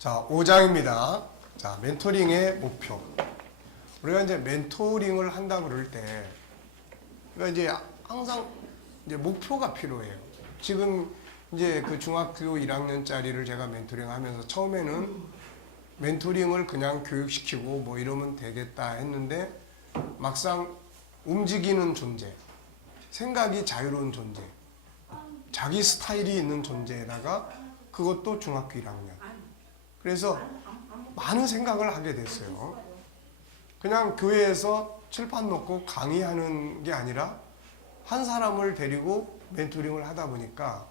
자, 5장입니다. 자, 멘토링의 목표. 우리가 이제 멘토링을 한다 그럴 때, 그러니까 이제 항상 이제 목표가 필요해요. 지금 이제 그 중학교 1학년짜리를 제가 멘토링 하면서 처음에는 멘토링을 그냥 교육시키고 뭐 이러면 되겠다 했는데 막상 움직이는 존재, 생각이 자유로운 존재, 자기 스타일이 있는 존재에다가 그것도 중학교 1학년. 그래서 많은 생각을 하게 됐어요. 그냥 교회에서 칠판 놓고 강의하는 게 아니라 한 사람을 데리고 멘토링을 하다 보니까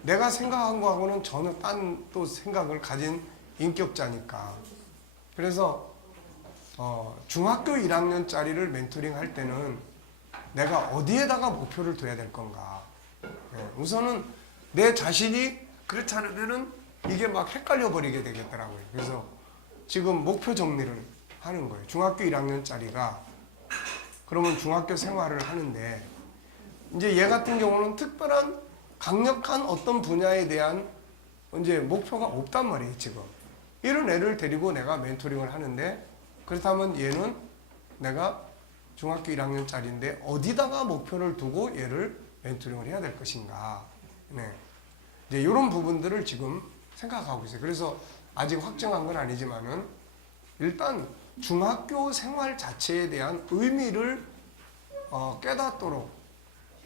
내가 생각한 거하고는 전혀 딴 또 생각을 가진 인격자니까. 그래서 중학교 1학년짜리를 멘토링 할 때는 내가 어디에다가 목표를 둬야 될 건가. 우선은 내 자신이 그렇지 않으면은 이게 막 헷갈려 버리게 되겠더라고요. 그래서 지금 목표 정리를 하는 거예요. 중학교 1학년짜리가 그러면 중학교 생활을 하는데 이제 얘 같은 경우는 특별한 강력한 어떤 분야에 대한 이제 목표가 없단 말이에요, 지금. 이런 애를 데리고 내가 멘토링을 하는데 그렇다면 얘는 내가 중학교 1학년짜리인데 어디다가 목표를 두고 얘를 멘토링을 해야 될 것인가. 네. 이제 이런 부분들을 지금 생각하고 있어요. 그래서 아직 확정한 건 아니지만은 일단 중학교 생활 자체에 대한 의미를 깨닫도록,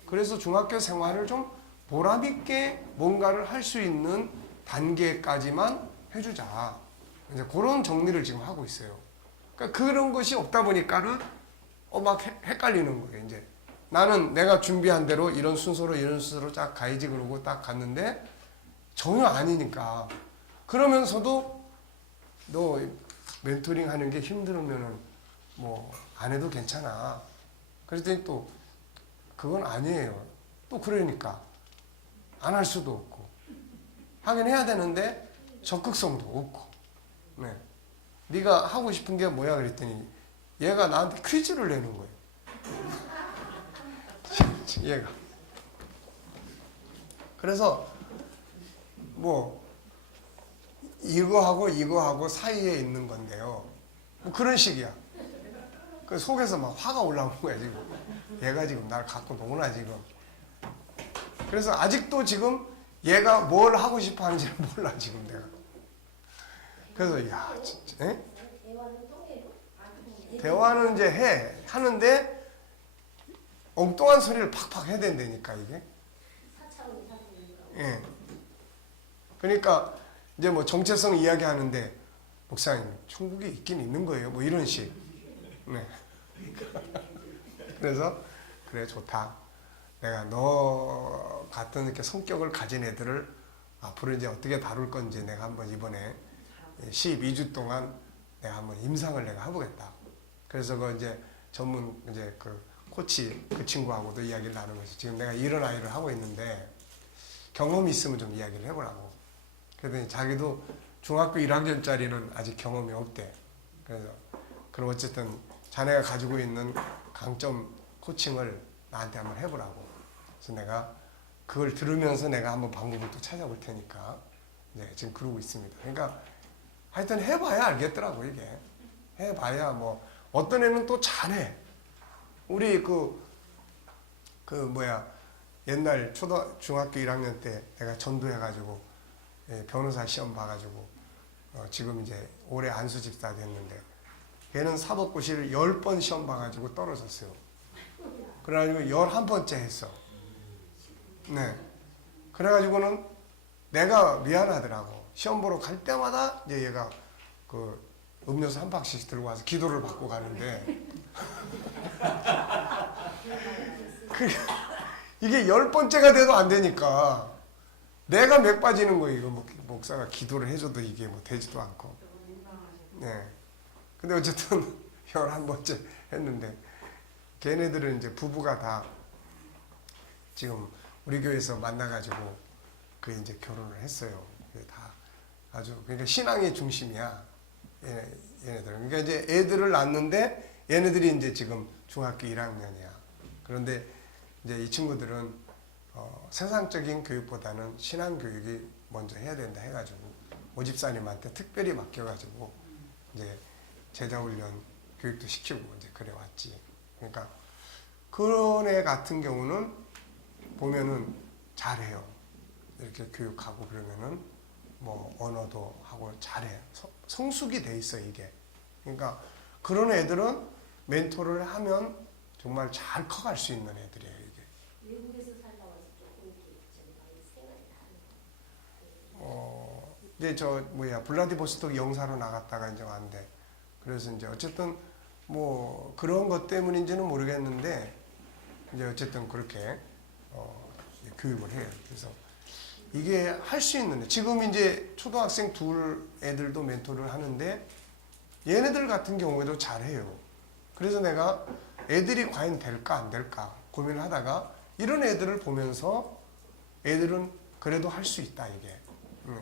그래서 중학교 생활을 좀 보람있게 뭔가를 할 수 있는 단계까지만 해주자. 이제 그런 정리를 지금 하고 있어요. 그러니까 그런 것이 없다 보니까는 막 헷갈리는 거예요. 이제 나는 내가 준비한 대로 이런 순서로 쫙 가야지 그러고 딱 갔는데 전혀 아니니까. 그러면서도 너 멘토링 하는 게 힘들면은 뭐 안 해도 괜찮아. 그랬더니 또 그건 아니에요. 또 그러니까 안 할 수도 없고 하긴 해야 되는데 적극성도 없고. 네. 네가 하고 싶은 게 뭐야 그랬더니 얘가 나한테 퀴즈를 내는 거예요. 얘가. 그래서 뭐 이거하고 사이에 있는 건데요. 뭐 그런 식이야. 그 속에서 막 화가 올라오는 거야 지금. 얘가 지금 날 갖고 노나 지금. 그래서 아직도 지금 얘가 뭘 하고 싶어 하는지를 몰라 지금 내가. 그래서 야 진짜. 에? 대화는 이제 하는데 엉뚱한 소리를 팍팍 해야 된다니까 이게. 예. 그러니까 이제 뭐 정체성 이야기하는데 목사님 천국에 있긴 있는 거예요. 뭐 이런 식. 네. 그래서 그래 좋다. 내가 너 같은 이렇게 성격을 가진 애들을 앞으로 이제 어떻게 다룰 건지 내가 한번 이번에 12주 동안 내가 한번 임상을 내가 해보겠다. 그래서 그 이제 전문 이제 그 코치 그 친구하고도 이야기를 나누면서 지금 내가 이런 아이를 하고 있는데 경험이 있으면 좀 이야기를 해보라고. 그랬더니 자기도 중학교 1학년짜리는 아직 경험이 없대. 그래서 그럼 어쨌든 자네가 가지고 있는 강점 코칭을 나한테 한번 해보라고. 그래서 내가 그걸 들으면서 내가 한번 방법을 또 찾아볼 테니까 이제 지금 그러고 있습니다. 그러니까 하여튼 해봐야 알겠더라고 이게. 해봐야 뭐 어떤 애는 또 잘해. 우리 옛날 중학교 1학년 때 내가 전도해가지고 변호사 시험 봐가지고 지금 이제 올해 안수집사 됐는데 걔는 사법고시를 10번 시험 봐가지고 떨어졌어요. 그래가지고 11번째 했어. 네. 그래가지고는 내가 미안하더라고. 시험 보러 갈 때마다 이제 얘가 그 음료수 한 박스씩 들고 와서 기도를 받고 가는데 이게 10번째가 돼도 안 되니까 내가 맥 빠지는 거예요. 이거 목사가 기도를 해줘도 이게 뭐 되지도 않고. 네. 근데 어쨌든 11번째 했는데 걔네들은 이제 부부가 다 지금 우리 교회에서 만나가지고 그 이제 결혼을 했어요. 다 아주 그러니까 신앙의 중심이야. 얘네들. 그러니까 이제 애들을 낳는데 얘네들이 이제 지금 중학교 1학년이야. 그런데 이제 이 친구들은 세상적인 교육보다는 신앙 교육이 먼저 해야 된다 해가지고 모집사님한테 특별히 맡겨가지고 이제 제자훈련 교육도 시키고 이제 그래 왔지. 그러니까 그런 애 같은 경우는 보면은 잘해요. 이렇게 교육하고 그러면은 뭐 언어도 하고 잘해. 성숙이 돼 있어 이게. 그러니까 그런 애들은 멘토를 하면 정말 잘 커갈 수 있는 애들이에요 이게. 외국에서 살다 와서 조금 이렇게 저기 생각이 다른 이제 저 뭐야 블라디보스토크 영사로 나갔다가 이제 왔는데 그래서 이제 어쨌든 뭐 그런 것 때문인지는 모르겠는데 이제 어쨌든 그렇게 교육을 해요. 그래서 이게 할 수 있는데 지금 이제 초등학생 둘 애들도 멘토를 하는데 얘네들 같은 경우에도 잘해요. 그래서 내가 애들이 과연 될까 안 될까 고민을 하다가 이런 애들을 보면서 애들은 그래도 할 수 있다 이게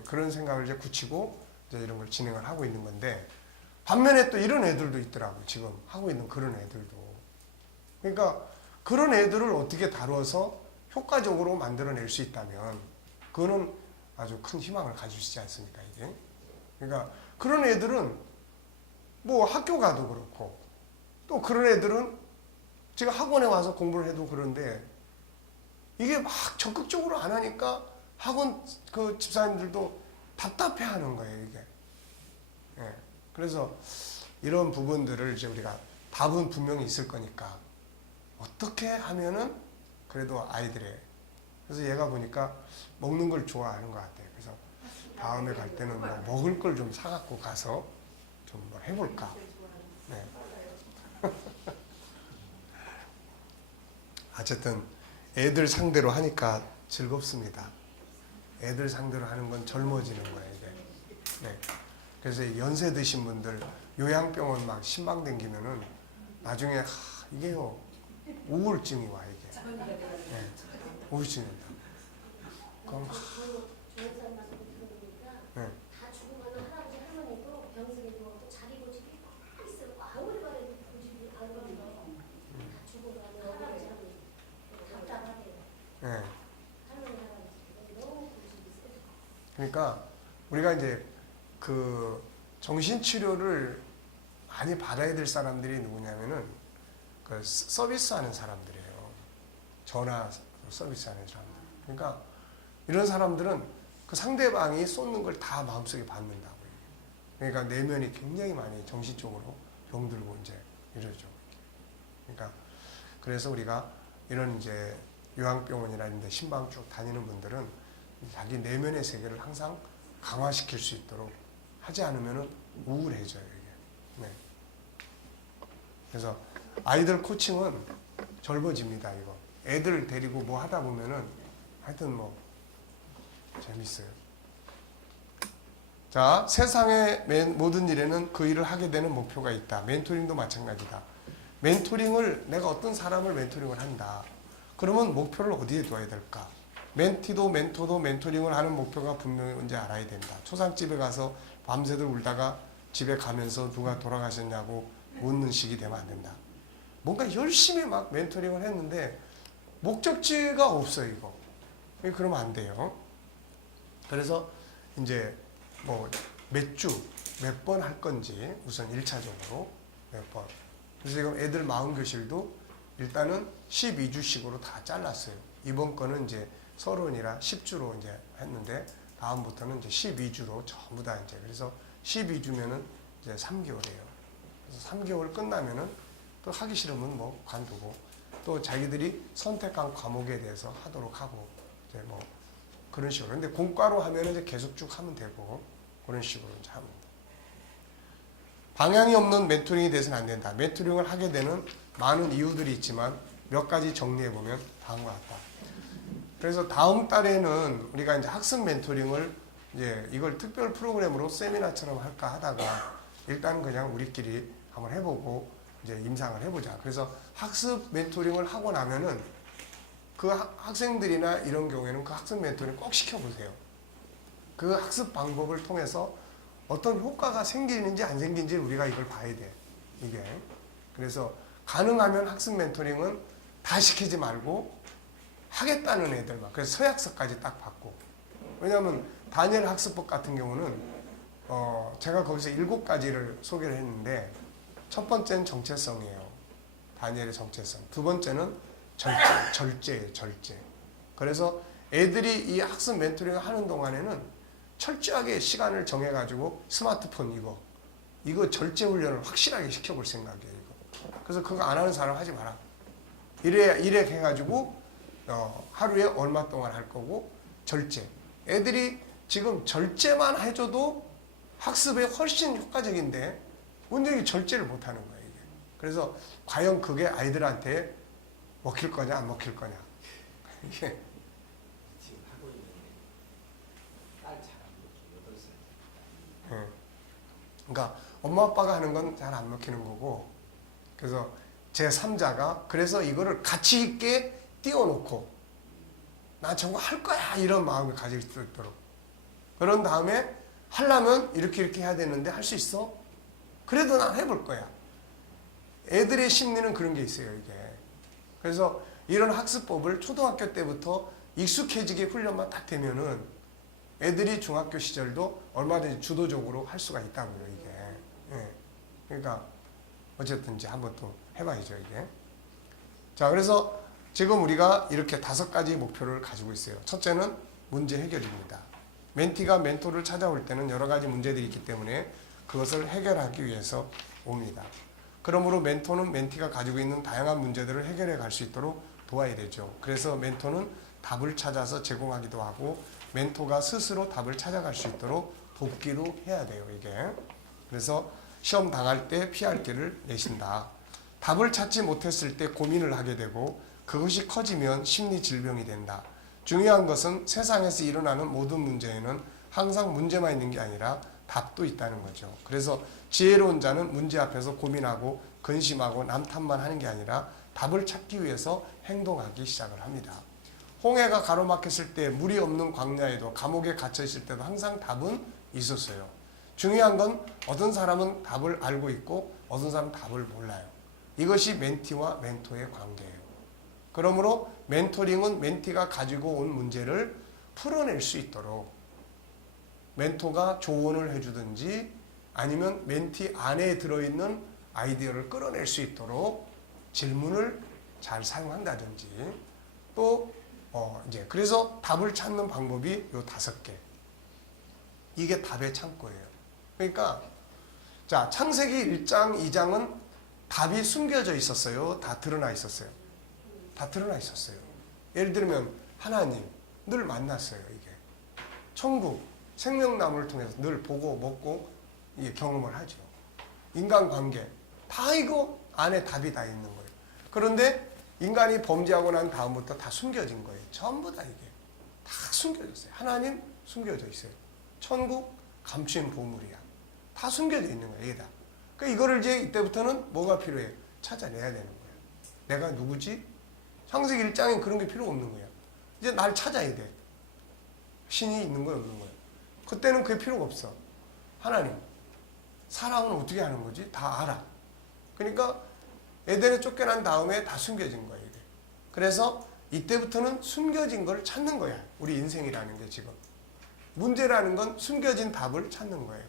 그런 생각을 이제 굳히고 이제 이런 걸 진행을 하고 있는 건데 반면에 또 이런 애들도 있더라고 지금 하고 있는 그런 애들도. 그러니까 그런 애들을 어떻게 다뤄서 효과적으로 만들어낼 수 있다면 그거는 아주 큰 희망을 가질 수 있지 않습니까 이게. 그러니까 그런 애들은 뭐 학교 가도 그렇고 또 그런 애들은 제가 학원에 와서 공부를 해도 그런데 이게 막 적극적으로 안 하니까 학원 그 집사님들도 답답해하는 거예요 이게. 예. 그래서 이런 부분들을 이제 우리가 답은 분명히 있을 거니까 어떻게 하면은 그래도 아이들의 그래서 얘가 보니까 먹는 걸 좋아하는 것 같아요. 그래서 다음에 갈 때는 뭐 먹을 걸 좀 사갖고 가서 좀 뭐 해볼까. 네. 어쨌든 애들 상대로 하니까 즐겁습니다. 애들 상대로 하는 건 젊어지는 거예요 이게. 네. 그래서 연세 드신 분들 요양병원 막 신방 댕기면은 나중에 이게요 우울증이 와 이게. 네. 우울증이 온다. 그럼 좋은 사람 말씀 들으니까 네. 다 죽으면 할아버지 할머니도 병석에 누워서 자기 고집이 막 있어요. 아무리 말해도 고집이 안 걸려. 다 죽어가면 할아버지 할머니 답답하대요. 네. 할머니 할아버지 너무 고집이 세죠. 그러니까 우리가 이제 그 정신치료를 많이 받아야 될 사람들이 누구냐면은 그 서비스하는 사람들이에요. 전화 서비스하는 사람들. 그러니까 이런 사람들은 그 상대방이 쏟는 걸 다 마음속에 받는다고요. 그러니까 내면이 굉장히 많이 정신적으로 병들고 이제 이러죠. 그러니까 그래서 우리가 이런 이제 요양병원이나 이런 데 신방 쭉 다니는 분들은 자기 내면의 세계를 항상 강화시킬 수 있도록 하지 않으면은 우울해져요, 이게. 네. 그래서 아이들 코칭은 젊어집니다, 이거. 애들 데리고 뭐 하다 보면은 하여튼 뭐 재밌어요. 자, 세상의 모든 일에는 그 일을 하게 되는 목표가 있다. 멘토링도 마찬가지다. 멘토링을 내가 어떤 사람을 멘토링을 한다. 그러면 목표를 어디에 둬야 될까? 멘티도 멘토도 멘토링을 하는 목표가 분명히 뭔지 알아야 된다. 초상집에 가서 밤새들 울다가 집에 가면서 누가 돌아가셨냐고 묻는 식이 되면 안 된다. 뭔가 열심히 막 멘토링을 했는데 목적지가 없어요, 이거. 그러면 안 돼요. 그래서 이제 뭐 몇 주, 몇 번 할 건지 우선 1차적으로 몇 번. 그래서 지금 애들 40교실도 일단은 12주씩으로 다 잘랐어요. 이번 거는 이제 서론이라 10주로 이제 했는데 다음부터는 이제 12주로 전부 다 이제 그래서 12주면은 이제 3개월이에요. 그래서 3개월 끝나면은 또 하기 싫으면 뭐 관두고 또 자기들이 선택한 과목에 대해서 하도록 하고 이제 뭐 그런 식으로. 근데 공과로 하면은 이제 계속 쭉 하면 되고 그런 식으로 이제 하면 돼. 방향이 없는 멘토링이 돼서는 안 된다. 멘토링을 하게 되는 많은 이유들이 있지만 몇 가지 정리해 보면 다음과 같다. 그래서 다음 달에는 우리가 이제 학습 멘토링을 이제 이걸 특별 프로그램으로 세미나처럼 할까 하다가 일단 그냥 우리끼리 한번 해보고 이제 임상을 해보자. 그래서 학습 멘토링을 하고 나면은 그 학생들이나 이런 경우에는 그 학습 멘토링 꼭 시켜보세요. 그 학습 방법을 통해서 어떤 효과가 생기는지 안 생기는지 우리가 이걸 봐야 돼. 이게. 그래서 가능하면 학습 멘토링은 다 시키지 말고 하겠다는 애들만. 그래서 서약서까지 딱 받고. 왜냐하면 다니엘 학습법 같은 경우는 제가 거기서 7가지를 소개를 했는데 첫 번째는 정체성이에요. 다니엘의 정체성. 두 번째는 절제예요. 절제. 그래서 애들이 이 학습 멘토링을 하는 동안에는 철저하게 시간을 정해가지고 스마트폰 이거 절제 훈련을 확실하게 시켜볼 생각이에요. 이거. 그래서 그거 안 하는 사람 하지 마라. 이래 해가지고 하루에 얼마 동안 할 거고 절제. 애들이 지금 절제만 해줘도 학습에 훨씬 효과적인데 문제는 절제를 못하는 거예요. 이게. 그래서 과연 그게 아이들한테 먹힐 거냐 안 먹힐 거냐. 이게 지금 하고 있는 딸 잘하고 8살. 예. 그러니까 엄마 아빠가 하는 건 잘 안 먹히는 거고 그래서 제 3자가 그래서 이거를 가치 있게 띄워놓고 나 저거 할 거야 이런 마음을 가질 수 있도록 그런 다음에 하려면 이렇게 해야 되는데 할 수 있어? 그래도 난 해볼 거야. 애들의 심리는 그런 게 있어요. 이게. 그래서 이런 학습법을 초등학교 때부터 익숙해지게 훈련만 딱 되면은 애들이 중학교 시절도 얼마든지 주도적으로 할 수가 있다고요. 이게. 예. 그러니까 어쨌든 이제 한번 또 해봐야죠. 이게. 자, 그래서 지금 우리가 이렇게 5가지 목표를 가지고 있어요. 첫째는 문제 해결입니다. 멘티가 멘토를 찾아올 때는 여러 가지 문제들이 있기 때문에 그것을 해결하기 위해서 옵니다. 그러므로 멘토는 멘티가 가지고 있는 다양한 문제들을 해결해 갈 수 있도록 도와야 되죠. 그래서 멘토는 답을 찾아서 제공하기도 하고 멘토가 스스로 답을 찾아갈 수 있도록 돕기도 해야 돼요. 이게. 그래서 시험 당할 때 피할 길을 내신다. 답을 찾지 못했을 때 고민을 하게 되고 그것이 커지면 심리 질병이 된다. 중요한 것은 세상에서 일어나는 모든 문제에는 항상 문제만 있는 게 아니라 답도 있다는 거죠. 그래서 지혜로운 자는 문제 앞에서 고민하고 근심하고 남 탓만 하는 게 아니라 답을 찾기 위해서 행동하기 시작을 합니다. 홍해가 가로막혔을 때 물이 없는 광야에도 감옥에 갇혀 있을 때도 항상 답은 있었어요. 중요한 건 어떤 사람은 답을 알고 있고 어떤 사람은 답을 몰라요. 이것이 멘티와 멘토의 관계예요. 그러므로 멘토링은 멘티가 가지고 온 문제를 풀어낼 수 있도록 멘토가 조언을 해주든지 아니면 멘티 안에 들어있는 아이디어를 끌어낼 수 있도록 질문을 잘 사용한다든지 또 이제 그래서 답을 찾는 방법이 요 5개. 이게 답의 창고예요. 그러니까 자 창세기 1장, 2장은 답이 숨겨져 있었어요. 다 드러나 있었어요. 다 드러나 있었어요. 예를 들면 하나님 늘 만났어요. 이게 천국 생명나무를 통해서 늘 보고 먹고 이게 경험을 하죠. 인간관계 다 이거 안에 답이 다 있는 거예요. 그런데 인간이 범죄하고 난 다음부터 다 숨겨진 거예요. 전부 다 이게 다 숨겨졌어요. 하나님 숨겨져 있어요. 천국 감추인 보물이야. 다 숨겨져 있는 거예요. 이게 다. 그러니까 이거를 이제 이때부터는 뭐가 필요해요? 찾아내야 되는 거예요. 내가 누구지? 창세기 1장엔 그런 게 필요 없는 거야. 이제 날 찾아야 돼. 신이 있는 거야, 없는 거야. 그때는 그게 필요가 없어. 하나님, 사랑은 어떻게 하는 거지? 다 알아. 그러니까 에덴에 쫓겨난 다음에 다 숨겨진 거예요. 이게. 그래서 이때부터는 숨겨진 걸 찾는 거야. 우리 인생이라는 게 지금. 문제라는 건 숨겨진 답을 찾는 거예요.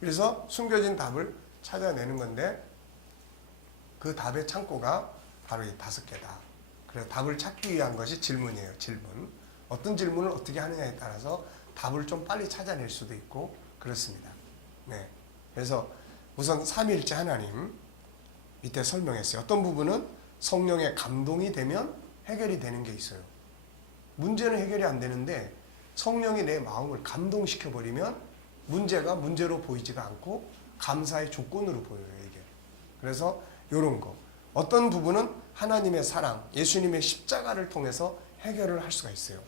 그래서 숨겨진 답을 찾아내는 건데 그 답의 창고가 바로 이 5개다. 그래서 답을 찾기 위한 것이 질문이에요. 질문. 어떤 질문을 어떻게 하느냐에 따라서 답을 좀 빨리 찾아낼 수도 있고 그렇습니다. 네. 그래서 우선 삼위일체 하나님 밑에 설명했어요. 어떤 부분은 성령의 감동이 되면 해결이 되는 게 있어요. 문제는 해결이 안 되는데 성령이 내 마음을 감동시켜버리면 문제가 문제로 보이지가 않고 감사의 조건으로 보여요. 이게. 그래서 이런 거. 어떤 부분은 하나님의 사랑, 예수님의 십자가를 통해서 해결을 할 수가 있어요.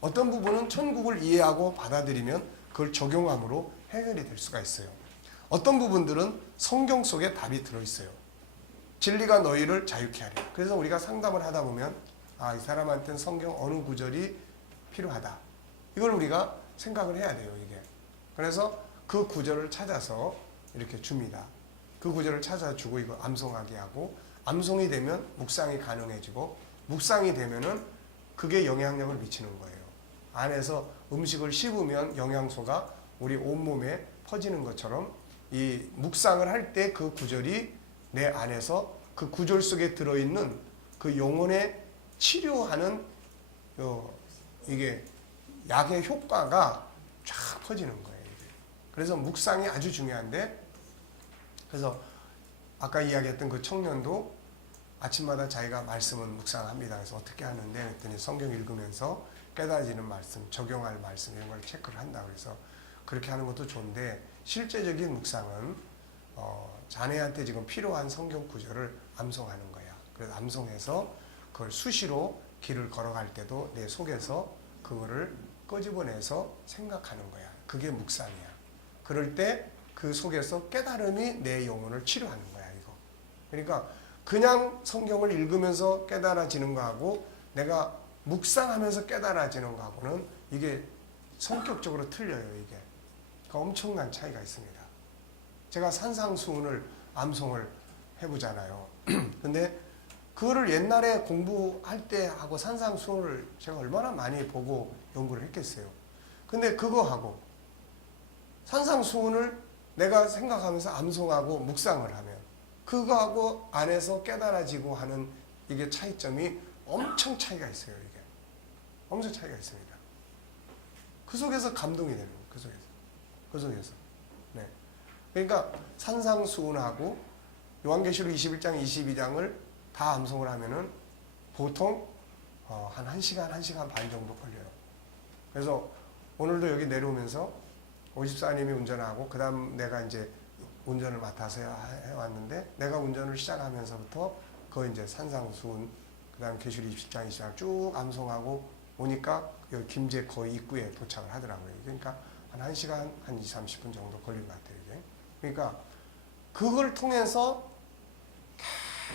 어떤 부분은 천국을 이해하고 받아들이면 그걸 적용함으로 해결이 될 수가 있어요. 어떤 부분들은 성경 속에 답이 들어있어요. 진리가 너희를 자유케 하리. 그래서 우리가 상담을 하다 보면 이 사람한테는 성경 어느 구절이 필요하다. 이걸 우리가 생각을 해야 돼요. 이게. 그래서 그 구절을 찾아서 이렇게 줍니다. 그 구절을 찾아주고 이거 암송하게 하고 암송이 되면 묵상이 가능해지고 묵상이 되면은 그게 영향력을 미치는 거예요. 안에서 음식을 씹으면 영양소가 우리 온몸에 퍼지는 것처럼 이 묵상을 할 때 그 구절이 내 안에서 그 구절 속에 들어있는 그 영혼의 치료하는 이게 약의 효과가 쫙 퍼지는 거예요. 이게. 그래서 묵상이 아주 중요한데, 그래서 아까 이야기했던 그 청년도 아침마다 자기가 말씀은 묵상합니다. 그래서 어떻게 하는데 그랬더니 성경 읽으면서 깨달아지는 말씀, 적용할 말씀 이런 걸 체크를 한다. 그래서 그렇게 하는 것도 좋은데, 실제적인 묵상은 자네한테 지금 필요한 성경 구절을 암송하는 거야. 그래서 암송해서 그걸 수시로 길을 걸어갈 때도 내 속에서 그거를 끄집어내서 생각하는 거야. 그게 묵상이야. 그럴 때 그 속에서 깨달음이 내 영혼을 치료하는 거야, 이거. 그러니까 그냥 성경을 읽으면서 깨달아지는 거하고 내가 묵상하면서 깨달아지는 거하고는 이게 성격적으로 틀려요, 이게. 그러니까 엄청난 차이가 있습니다. 제가 산상수훈을 암송을 해보잖아요. 근데 그거를 옛날에 공부할 때 하고 산상수훈을 제가 얼마나 많이 보고 연구를 했겠어요. 근데 그거하고 산상수훈을 내가 생각하면서 암송하고 묵상을 하면 그거하고 안에서 깨달아지고 하는 이게 차이점이 엄청 차이가 있어요. 이게 엄청 차이가 있습니다. 그 속에서 감동이 되는 거예요. 그 속에서. 네. 그러니까 산상수훈하고 요한계시록 21장, 22장을 다 암송을 하면은 보통 한 1시간, 1시간 반 정도 걸려요. 그래서 오늘도 여기 내려오면서 오집사님이 운전하고 그 다음 내가 이제 운전을 맡아서 해왔는데, 내가 운전을 시작하면서부터 그 이제 산상수훈, 그 다음 계시록 20장, 20장 쭉 암송하고 오니까 여기 김제 거의 입구에 도착을 하더라고요. 그러니까 한 1시간, 한 20, 30분 정도 걸린 것 같아요. 이게. 그러니까 그걸 통해서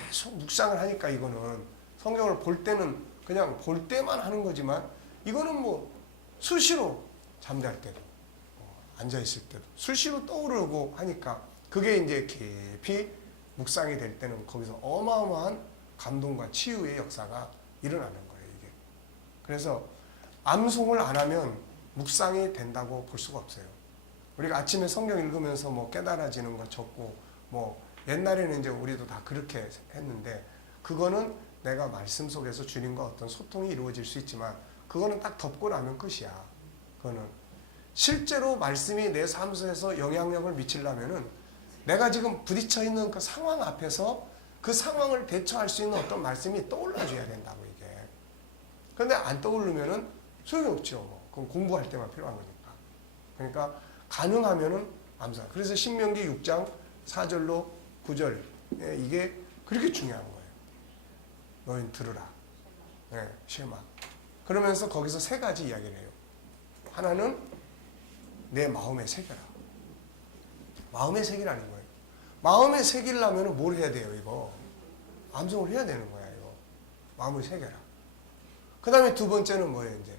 계속 묵상을 하니까 이거는 성경을 볼 때는 그냥 볼 때만 하는 거지만 이거는 뭐 수시로 잠잘 때도 앉아있을 때도 수시로 떠오르고 하니까 그게 이제 깊이 묵상이 될 때는 거기서 어마어마한 감동과 치유의 역사가 일어나는 거예요, 이게. 그래서 암송을 안 하면 묵상이 된다고 볼 수가 없어요. 우리가 아침에 성경 읽으면서 뭐 깨달아지는 거 적고 뭐 옛날에는 이제 우리도 다 그렇게 했는데, 그거는 내가 말씀 속에서 주님과 어떤 소통이 이루어질 수 있지만 그거는 딱 덮고 나면 끝이야. 그거는 실제로 말씀이 내 삶 속에서 영향력을 미치려면은 내가 지금 부딪혀 있는 그 상황 앞에서 그 상황을 대처할 수 있는 어떤 말씀이 떠올라줘야 된다고, 이게. 그런데 안 떠오르면은 소용이 없죠. 그건 공부할 때만 필요한 거니까. 그러니까 가능하면은 암송. 그래서 신명기 6장 4절로 9절 이게 그렇게 중요한 거예요. 너희는 들으라. 네, 쉐마. 그러면서 거기서 세 가지 이야기를 해요. 하나는 내 마음에 새겨라. 마음에 새기라는 거예요. 마음에 새기려면 뭘 해야 돼요, 이거? 암송을 해야 되는 거야, 이거. 마음을 새겨라. 그 다음에 두 번째는 뭐예요, 이제?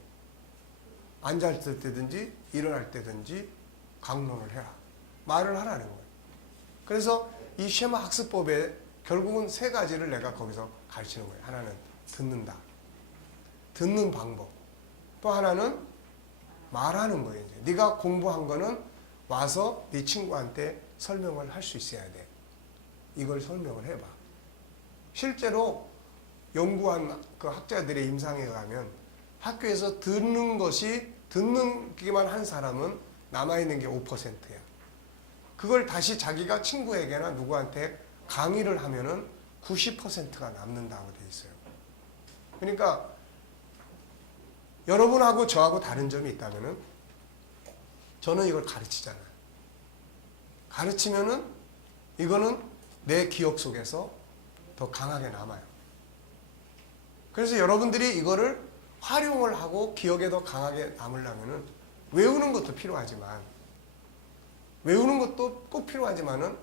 앉을 때든지, 일어날 때든지, 강론을 해라. 말을 하라는 거예요. 그래서 이 쉐마 학습법에 결국은 세 가지를 내가 거기서 가르치는 거예요. 하나는 듣는다. 듣는 방법. 또 하나는 말하는 거예요. 이제. 네가 공부한 거는 와서 네 친구한테 설명을 할 수 있어야 돼. 이걸 설명을 해봐. 실제로 연구한 그 학자들의 임상에 의하면 학교에서 듣는기만 한 사람은 남아있는 게 5%야. 그걸 다시 자기가 친구에게나 누구한테 강의를 하면은 90%가 남는다고 돼 있어요. 그러니까 여러분하고 저하고 다른 점이 있다면은 저는 이걸 가르치잖아요. 가르치면은 이거는 내 기억 속에서 더 강하게 남아요. 그래서 여러분들이 이거를 활용을 하고 기억에 더 강하게 남으려면은 외우는 것도 필요하지만 외우는 것도 꼭 필요하지만은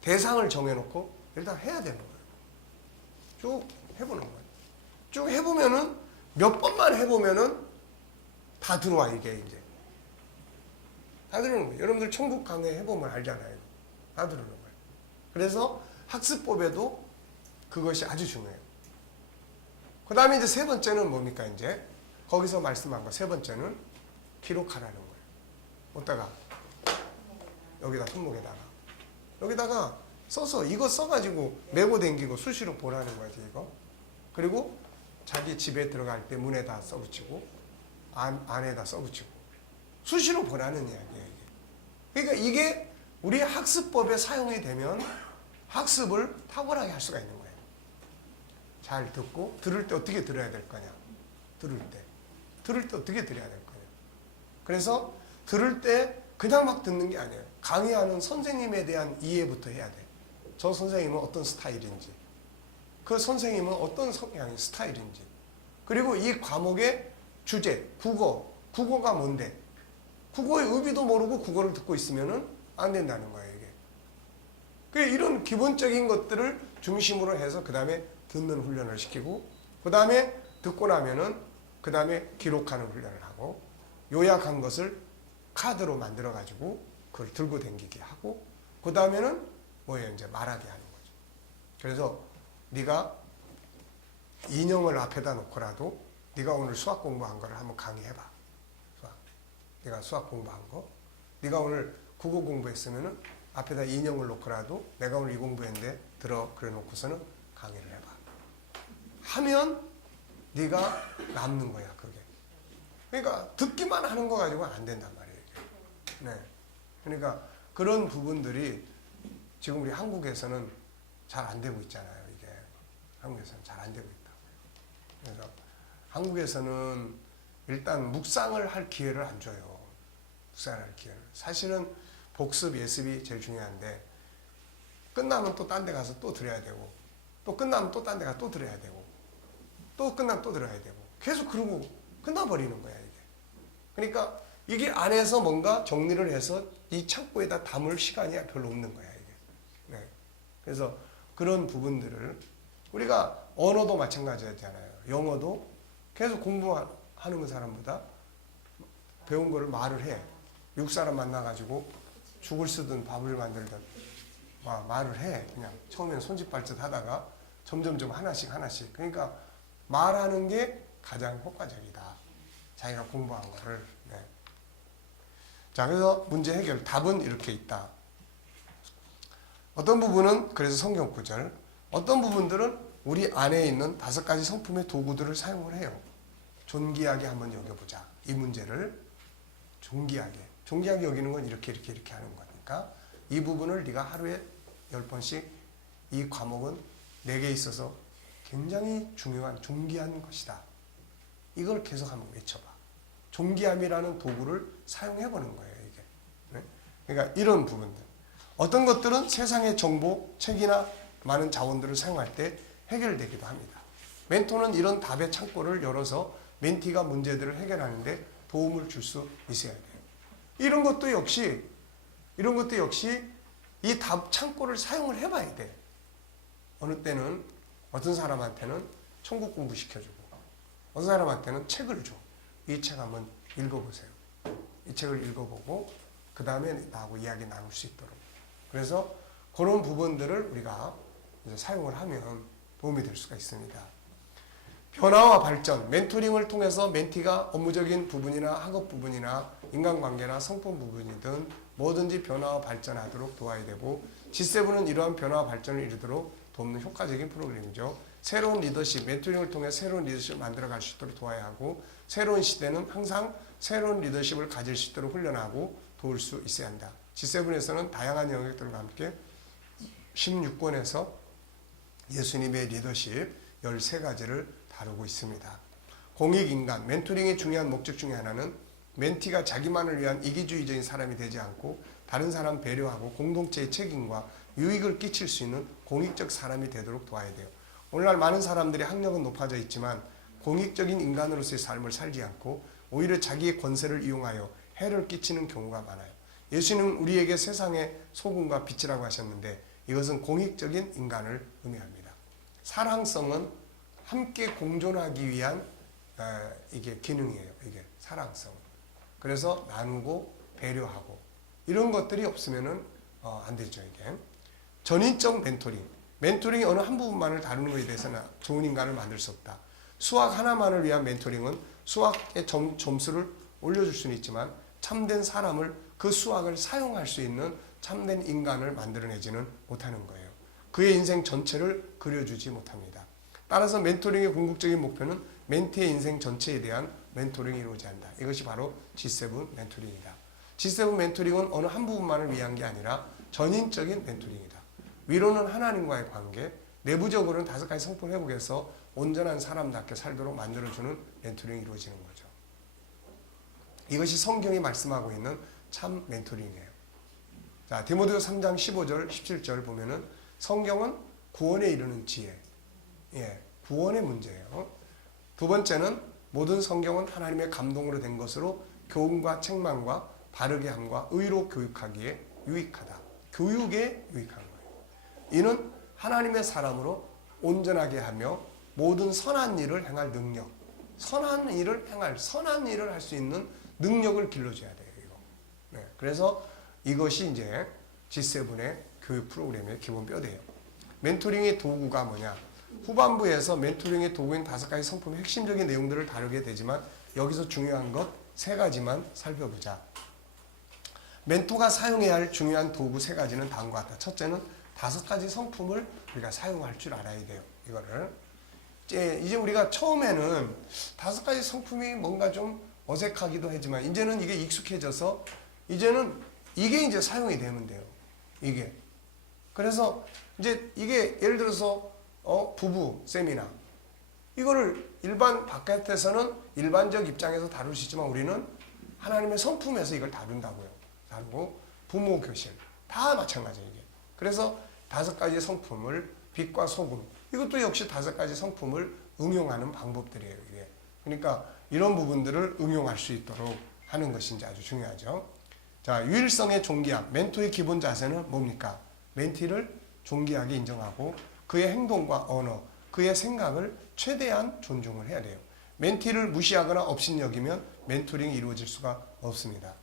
대상을 정해놓고 일단 해야 되는 거예요. 쭉 해보는 거예요. 쭉 해보면은 몇 번만 해보면은 다 들어와, 이게 이제. 다 들어오는 거예요. 여러분들 천국 강의 해보면 알잖아요. 다 들어오는 거예요. 그래서 학습법에도 그것이 아주 중요해요. 그 다음에 이제 세 번째는 뭡니까, 이제? 거기서 말씀한 거. 세 번째는 기록하라는 거예요. 어디다가? 여기다 손목에다가 여기다가 써서 이거 써가지고 메고 댕기고 수시로 보라는 거지 이거. 그리고 자기 집에 들어갈 때 문에다 써붙이고 안에다 써붙이고 수시로 보라는 이야기예요. 이게. 그러니까 이게 우리 학습법에 사용이 되면 학습을 탁월하게 할 수가 있는 거예요. 잘 듣고 들을 때 어떻게 들어야 될 거냐. 들을 때 어떻게 들어야 될 거냐. 그래서 들을 때 그냥 막 듣는 게 아니에요. 강의하는 선생님에 대한 이해부터 해야 돼. 저 선생님은 어떤 스타일인지, 그 선생님은 어떤 성향의 스타일인지, 그리고 이 과목의 주제, 국어가 뭔데? 국어의 의미도 모르고 국어를 듣고 있으면은 안 된다는 거예요, 이게. 그래서 이런 기본적인 것들을 중심으로 해서 그 다음에 듣는 훈련을 시키고, 그 다음에 듣고 나면은 그 다음에 기록하는 훈련을 하고, 요약한 것을 카드로 만들어 가지고 그걸 들고 다니게 하고, 그 다음에는 뭐예요? 이제 말하게 하는 거죠. 그래서 네가 인형을 앞에다 놓고라도 네가 오늘 수학 공부한 거를 한번 강의해봐. 네가 수학 공부한 거. 네가 오늘 국어 공부했으면은 앞에다 인형을 놓고라도 내가 오늘 이 공부했는데 들어 그래 놓고서는 강의를 해봐. 하면 네가 남는 거야, 그게. 그러니까 듣기만 하는 거 가지고는 안 된단 말이에요. 이게. 네. 그러니까 그런 부분들이 지금 우리 한국에서는 잘 안 되고 있잖아요. 이게 한국에서는 잘 안 되고 있다. 그래서 한국에서는 일단 묵상을 할 기회를 안 줘요. 묵상을 할 기회를. 사실은 복습, 예습이 제일 중요한데 끝나면 또 딴 데 가서 또 들어야 되고 또 끝나면 또 딴 데 가서 또 들어야 되고 또 끝나면 또 들어야 되고 계속 그러고 끝나버리는 거야, 이게. 그러니까 이게 안에서 뭔가 정리를 해서 이 창고에다 담을 시간이 별로 없는 거야, 이게. 네. 그래서 그런 부분들을 우리가 언어도 마찬가지잖아요. 영어도 계속 공부하는 사람보다 배운 거를 말을 해. 외국 사람 만나가지고 죽을 쓰든 밥을 만들든 말을 해. 그냥 처음에는 손짓발짓 하다가 점점점 하나씩. 그러니까 말하는 게 가장 효과적이다. 자기가 공부한 거를. 네. 자, 그래서 문제 해결. 답은 이렇게 있다. 어떤 부분은 그래서 성경 구절, 어떤 부분들은 우리 안에 있는 5가지 성품의 도구들을 사용을 해요. 존귀하게 한번 여겨보자. 이 문제를 존귀하게 여기는 건 이렇게 하는 거니까 이 부분을 네가 하루에 10번씩 이 과목은 내게 있어서 굉장히 중요한 존귀한 것이다. 이걸 계속 한번 외쳐봐. 존귀함이라는 도구를 사용해보는 거예요, 이게. 네? 그러니까 이런 부분들. 어떤 것들은 세상의 정보, 책이나 많은 자원들을 사용할 때 해결되기도 합니다. 멘토는 이런 답의 창고를 열어서 멘티가 문제들을 해결하는데 도움을 줄 수 있어야 돼요. 이런 것도 역시 이 답 창고를 사용을 해봐야 돼. 어느 때는 어떤 사람한테는 천국 공부 시켜주고 어떤 사람한테는 책을 줘. 이 책 한번 읽어보세요. 이 책을 읽어보고 그 다음에 나하고 이야기 나눌 수 있도록. 그래서 그런 부분들을 우리가 이제 사용을 하면 도움이 될 수가 있습니다. 변화와 발전, 멘토링을 통해서 멘티가 업무적인 부분이나 학업 부분이나 인간관계나 성품 부분이든 뭐든지 변화와 발전하도록 도와야 되고 G7은 이러한 변화와 발전을 이루도록 돕는 효과적인 프로그램이죠. 새로운 리더십, 멘토링을 통해 새로운 리더십을 만들어갈 수 있도록 도와야 하고 새로운 시대는 항상 새로운 리더십을 가질 수 있도록 훈련하고 도울 수 있어야 한다. G7에서는 다양한 영역들과 함께 16권에서 예수님의 리더십 13가지를 다루고 있습니다. 공익인간, 멘토링의 중요한 목적 중에 하나는 멘티가 자기만을 위한 이기주의적인 사람이 되지 않고 다른 사람 배려하고 공동체의 책임과 유익을 끼칠 수 있는 공익적 사람이 되도록 도와야 돼요. 오늘날 많은 사람들이 학력은 높아져 있지만 공익적인 인간으로서의 삶을 살지 않고 오히려 자기의 권세를 이용하여 해를 끼치는 경우가 많아요. 예수님은 우리에게 세상의 소금과 빛이라고 하셨는데 이것은 공익적인 인간을 의미합니다. 사랑성은 함께 공존하기 위한 이게 기능이에요. 이게 사랑성. 그래서 나누고 배려하고 이런 것들이 없으면은 안 되죠. 이게 전인적 멘토링. 멘토링이 어느 한 부분만을 다루는 것에 대해서는 좋은 인간을 만들 수 없다. 수학 하나만을 위한 멘토링은 수학의 점수를 올려줄 수는 있지만 참된 사람을 그 수학을 사용할 수 있는 참된 인간을 만들어내지는 못하는 거예요. 그의 인생 전체를 그려주지 못합니다. 따라서 멘토링의 궁극적인 목표는 멘티의 인생 전체에 대한 멘토링이 이루어져야 한다. 이것이 바로 G7 멘토링이다. G7 멘토링은 어느 한 부분만을 위한 게 아니라 전인적인 멘토링이다. 위로는 하나님과의 관계, 내부적으로는 5가지 성품 회복해서 온전한 사람답게 살도록 만들어주는 멘토링이 이루어지는 거죠. 이것이 성경이 말씀하고 있는 참 멘토링이에요. 자, 디모데후서 3장 15절, 17절 보면은 성경은 구원에 이르는 지혜, 구원의 문제예요. 두 번째는 모든 성경은 하나님의 감동으로 된 것으로 교훈과 책망과 바르게 함과 의로 교육하기에 유익하다. 교육에 유익한 거예요. 이는 하나님의 사람으로 온전하게 하며 모든 선한 일을 행할 능력, 선한 일을 할 수 있는 능력을 길러줘야 돼요. 이거. 네, 그래서 이것이 이제 G7의 교육 프로그램의 기본 뼈대예요. 멘토링의 도구가 뭐냐? 후반부에서 멘토링의 도구인 5가지 성품의 핵심적인 내용들을 다루게 되지만 여기서 중요한 것 3가지만 살펴보자. 멘토가 사용해야 할 중요한 도구 3가지는 다음과 같다. 첫째는 5가지 성품을 우리가 사용할 줄 알아야 돼요. 이거를 이제 우리가 처음에는 5가지 성품이 뭔가 좀 어색하기도 하지만 이제는 이게 익숙해져서 이제는 이게 이제 사용이 되면 돼요. 이게. 그래서 이제 이게 예를 들어서 부부 세미나 이거를 일반 바깥에서는 일반적 입장에서 다룰 수 있지만 우리는 하나님의 성품에서 이걸 다룬다고요. 다루고 부모 교실 다 마찬가지예요. 이게. 그래서 5가지 성품을 빛과 소금 이것도 역시 5가지 성품을 응용하는 방법들이에요. 이게. 그러니까 이런 부분들을 응용할 수 있도록 하는 것이 이제 아주 중요하죠. 자, 유일성의 존귀함. 멘토의 기본 자세는 뭡니까? 멘티를 존귀하게 인정하고 그의 행동과 언어, 그의 생각을 최대한 존중을 해야 돼요. 멘티를 무시하거나 업신여기면 멘토링이 이루어질 수가 없습니다.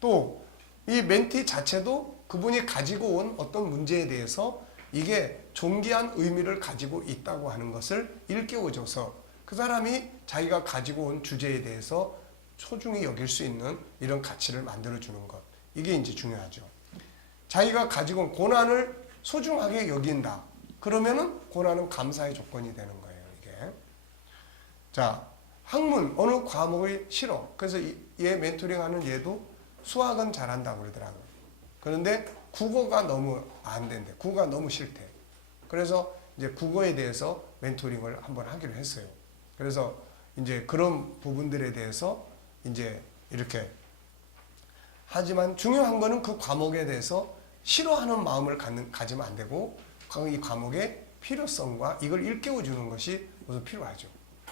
또 이 멘티 자체도 그분이 가지고 온 어떤 문제에 대해서 이게 존귀한 의미를 가지고 있다고 하는 것을 일깨워줘서 그 사람이 자기가 가지고 온 주제에 대해서 소중히 여길 수 있는 이런 가치를 만들어주는 것. 이게 이제 중요하죠. 자기가 가지고 온 고난을 소중하게 여긴다. 그러면은 고난은 감사의 조건이 되는 거예요. 이게. 자, 학문 어느 과목이 싫어. 그래서 얘 멘토링 하는 얘도 수학은 잘한다고 그러더라고요. 그런데 국어가 너무 안 된대. 국어가 너무 싫대. 그래서 이제 국어에 대해서 멘토링을 한번 하기로 했어요. 그래서 이제 그런 부분들에 대해서 이제 이렇게 하지만 중요한 거는 그 과목에 대해서 싫어하는 마음을 가지면 안 되고 이 과목의 필요성과 이걸 일깨워주는 것이 우선 필요하죠.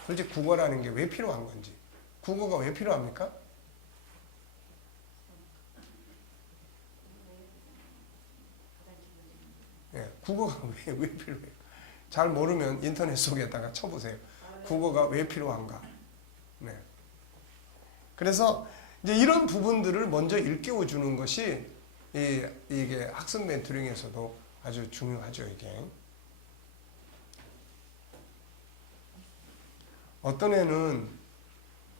도대체 국어라는 게 왜 필요한 건지, 국어가 왜 필요합니까? 국어가 왜 필요해요? 잘 모르면 인터넷 속에다가 쳐보세요. 국어가 왜 필요한가? 네. 그래서 이제 이런 부분들을 먼저 일깨워주는 것이 이게 학습 멘토링에서도 아주 중요하죠. 이게 어떤 애는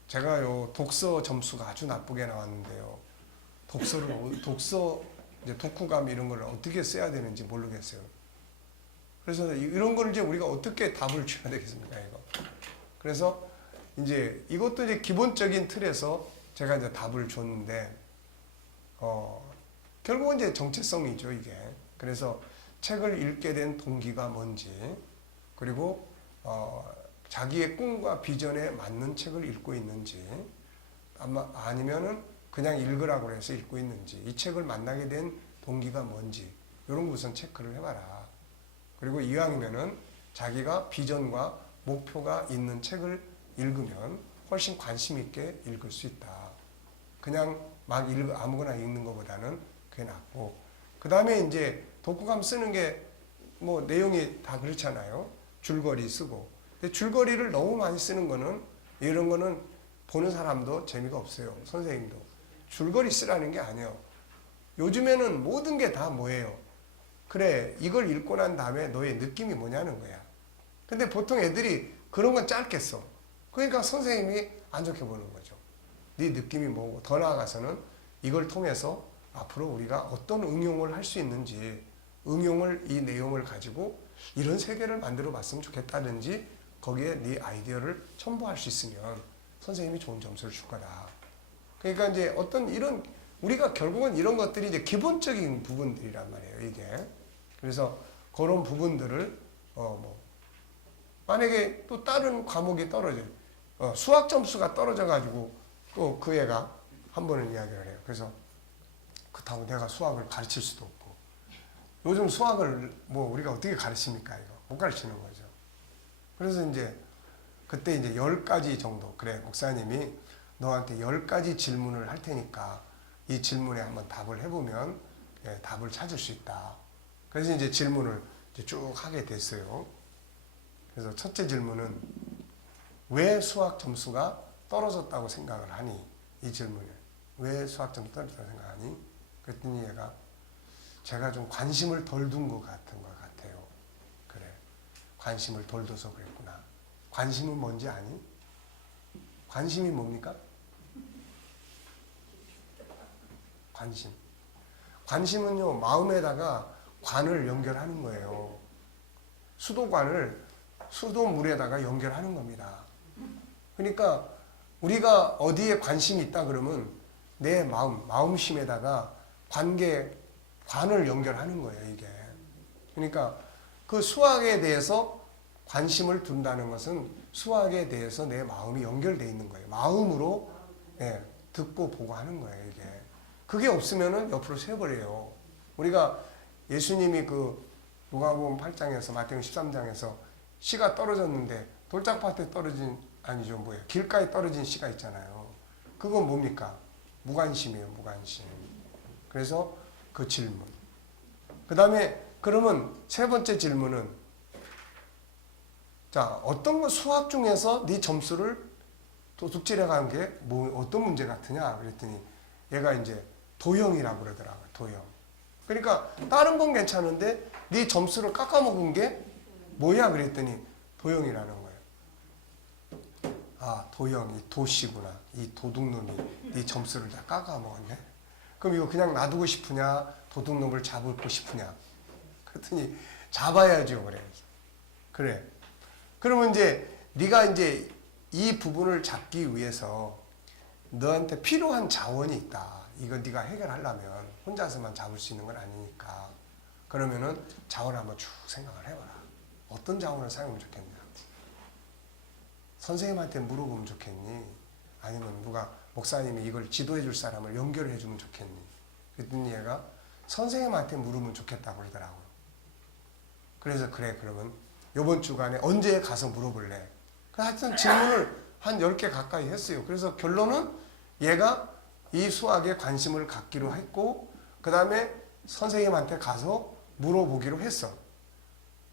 제가요 독서 점수가 아주 나쁘게 나왔는데요. 독서 이제 독후감 이런 걸 어떻게 써야 되는지 모르겠어요. 그래서 이런 걸 이제 우리가 어떻게 답을 줘야 되겠습니까, 이거? 그래서 이제 이것도 이제 기본적인 틀에서 제가 이제 답을 줬는데, 결국은 이제 정체성이죠, 이게. 그래서 책을 읽게 된 동기가 뭔지, 그리고, 자기의 꿈과 비전에 맞는 책을 읽고 있는지, 아니면은 그냥 읽으라고 해서 읽고 있는지, 이 책을 만나게 된 동기가 뭔지, 이런 거 우선 체크를 해봐라. 그리고 이왕이면은 자기가 비전과 목표가 있는 책을 읽으면 훨씬 관심 있게 읽을 수 있다. 그냥 막 아무거나 읽는 것보다는 그게 낫고. 그 다음에 이제 독후감 쓰는 게 뭐 내용이 다 그렇잖아요. 줄거리 쓰고. 근데 줄거리를 너무 많이 쓰는 거는 이런 거는 보는 사람도 재미가 없어요. 선생님도. 줄거리 쓰라는 게 아니에요. 요즘에는 모든 게 다 뭐예요? 그래, 이걸 읽고 난 다음에 너의 느낌이 뭐냐는 거야. 근데 보통 애들이 그런 건 짧게 써. 그러니까 선생님이 안 좋게 보는 거죠. 네 느낌이 뭐고, 더 나아가서는 이걸 통해서 앞으로 우리가 어떤 응용을 할 수 있는지, 응용을 이 내용을 가지고 이런 세계를 만들어 봤으면 좋겠다든지 거기에 네 아이디어를 첨부할 수 있으면 선생님이 좋은 점수를 줄 거다. 그러니까 이제 어떤 이런 우리가 결국은 이런 것들이 이제 기본적인 부분들이란 말이에요, 이게. 그래서 그런 부분들을 만약에 또 다른 과목이 떨어져요. 수학 점수가 떨어져 가지고 또 그 애가 한 번은 이야기를 해요. 그래서 그렇다고 내가 수학을 가르칠 수도 없고, 요즘 수학을 뭐 우리가 어떻게 가르칩니까? 이거 못 가르치는 거죠. 그래서 이제 그때 이제 10가지 정도, 그래 목사님이 너한테 10가지 질문을 할 테니까 이 질문에 한번 답을 해보면 답을 찾을 수 있다. 그래서 이제 질문을 이제 쭉 하게 됐어요. 그래서 첫째 질문은 왜 수학 점수가 떨어졌다고 생각을 하니? 이 질문을 왜 수학 점수 떨어졌다고 생각하니? 그랬더니 얘가 제가 좀 관심을 덜 둔 것 같은 것 같아요. 그래, 관심을 덜 둬서 그랬구나. 관심은 뭔지 아니? 관심이 뭡니까? 관심. 관심은요, 마음에다가 관을 연결하는 거예요. 수도관을 수도물에다가 연결하는 겁니다. 그러니까 우리가 어디에 관심이 있다 그러면 내 마음심에다가 관을 연결하는 거예요, 이게. 그러니까 그 수학에 대해서 관심을 둔다는 것은 수학에 대해서 내 마음이 연결되어 있는 거예요. 마음으로 듣고 보고 하는 거예요, 이게. 그게 없으면은 옆으로 새버려요. 우리가 예수님이 그 누가복음 8장에서 마태복음 13장에서 씨가 떨어졌는데 돌짝밭에 떨어진 아니죠, 뭐예요? 길가에 떨어진 씨가 있잖아요. 그건 뭡니까? 무관심이에요, 무관심. 그래서 그 질문. 그 다음에 그러면 세 번째 질문은 자, 어떤 거 수학 중에서 네 점수를 도둑질해 간 게 뭐 어떤 문제 같으냐 그랬더니 얘가 이제 도형이라고 그러더라고요. 도형. 그러니까 다른 건 괜찮은데 네 점수를 깎아먹은 게 뭐야 그랬더니 도형이라는 거예요. 아, 도형이 도씨구나. 이 도둑놈이 네 점수를 다 깎아먹었네. 그럼 이거 그냥 놔두고 싶으냐? 도둑놈을 잡고 싶으냐? 그랬더니 잡아야죠. 그래. 그러면 이제 네가 이제 이 부분을 잡기 위해서 너한테 필요한 자원이 있다. 이거 네가 해결하려면 혼자서만 잡을 수 있는 건 아니니까. 그러면은 자원을 한번 쭉 생각을 해봐라. 어떤 자원을 사용하면 좋겠냐? 선생님한테 물어보면 좋겠니? 아니면 누가 목사님이 이걸 지도해 줄 사람을 연결해 주면 좋겠니? 그랬더니 얘가 선생님한테 물으면 좋겠다고 그러더라고요. 그래서 그래, 그러면 이번 주간에 언제 가서 물어볼래? 하여튼 질문을 한 10개 가까이 했어요. 그래서 결론은 얘가 이 수학에 관심을 갖기로 했고, 그 다음에 선생님한테 가서 물어보기로 했어.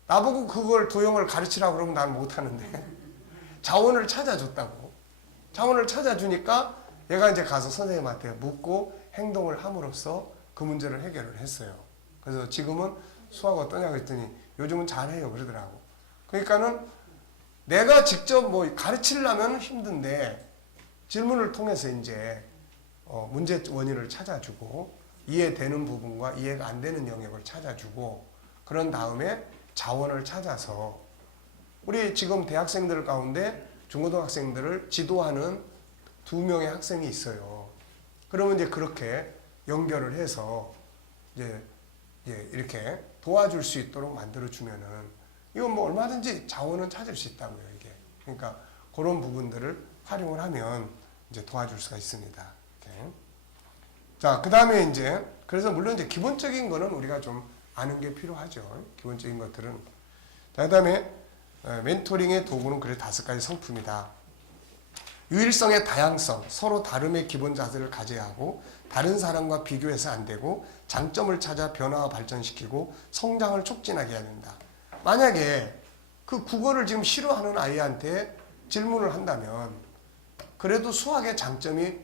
나보고 그걸 도형을 가르치라고 그러면 난 못하는데 자원을 찾아줬다고. 자원을 찾아주니까 얘가 이제 가서 선생님한테 묻고 행동을 함으로써 그 문제를 해결을 했어요. 그래서 지금은 수학 어떠냐고 했더니 요즘은 잘해요 그러더라고. 그러니까는 내가 직접 뭐 가르치려면 힘든데 질문을 통해서 이제 문제 원인을 찾아주고 이해되는 부분과 이해가 안 되는 영역을 찾아주고 그런 다음에 자원을 찾아서 우리 지금 대학생들 가운데 중고등학생들을 지도하는 2명의 학생이 있어요. 그러면 이제 그렇게 연결을 해서 이제 이렇게 도와줄 수 있도록 만들어주면은 이건 뭐 얼마든지 자원은 찾을 수 있다고요, 이게. 그러니까 그런 부분들을 활용을 하면 이제 도와줄 수가 있습니다. 이렇게. 자, 그 다음에 이제, 그래서 물론 이제 기본적인 거는 우리가 좀 아는 게 필요하죠. 기본적인 것들은. 자, 그 다음에 멘토링의 도구는 그래 5가지 성품이다. 유일성의 다양성, 서로 다름의 기본 자세를 가져야 하고 다른 사람과 비교해서 안 되고 장점을 찾아 변화와 발전시키고 성장을 촉진하게 해야 된다. 만약에 그 국어를 지금 싫어하는 아이한테 질문을 한다면 그래도 수학의 장점이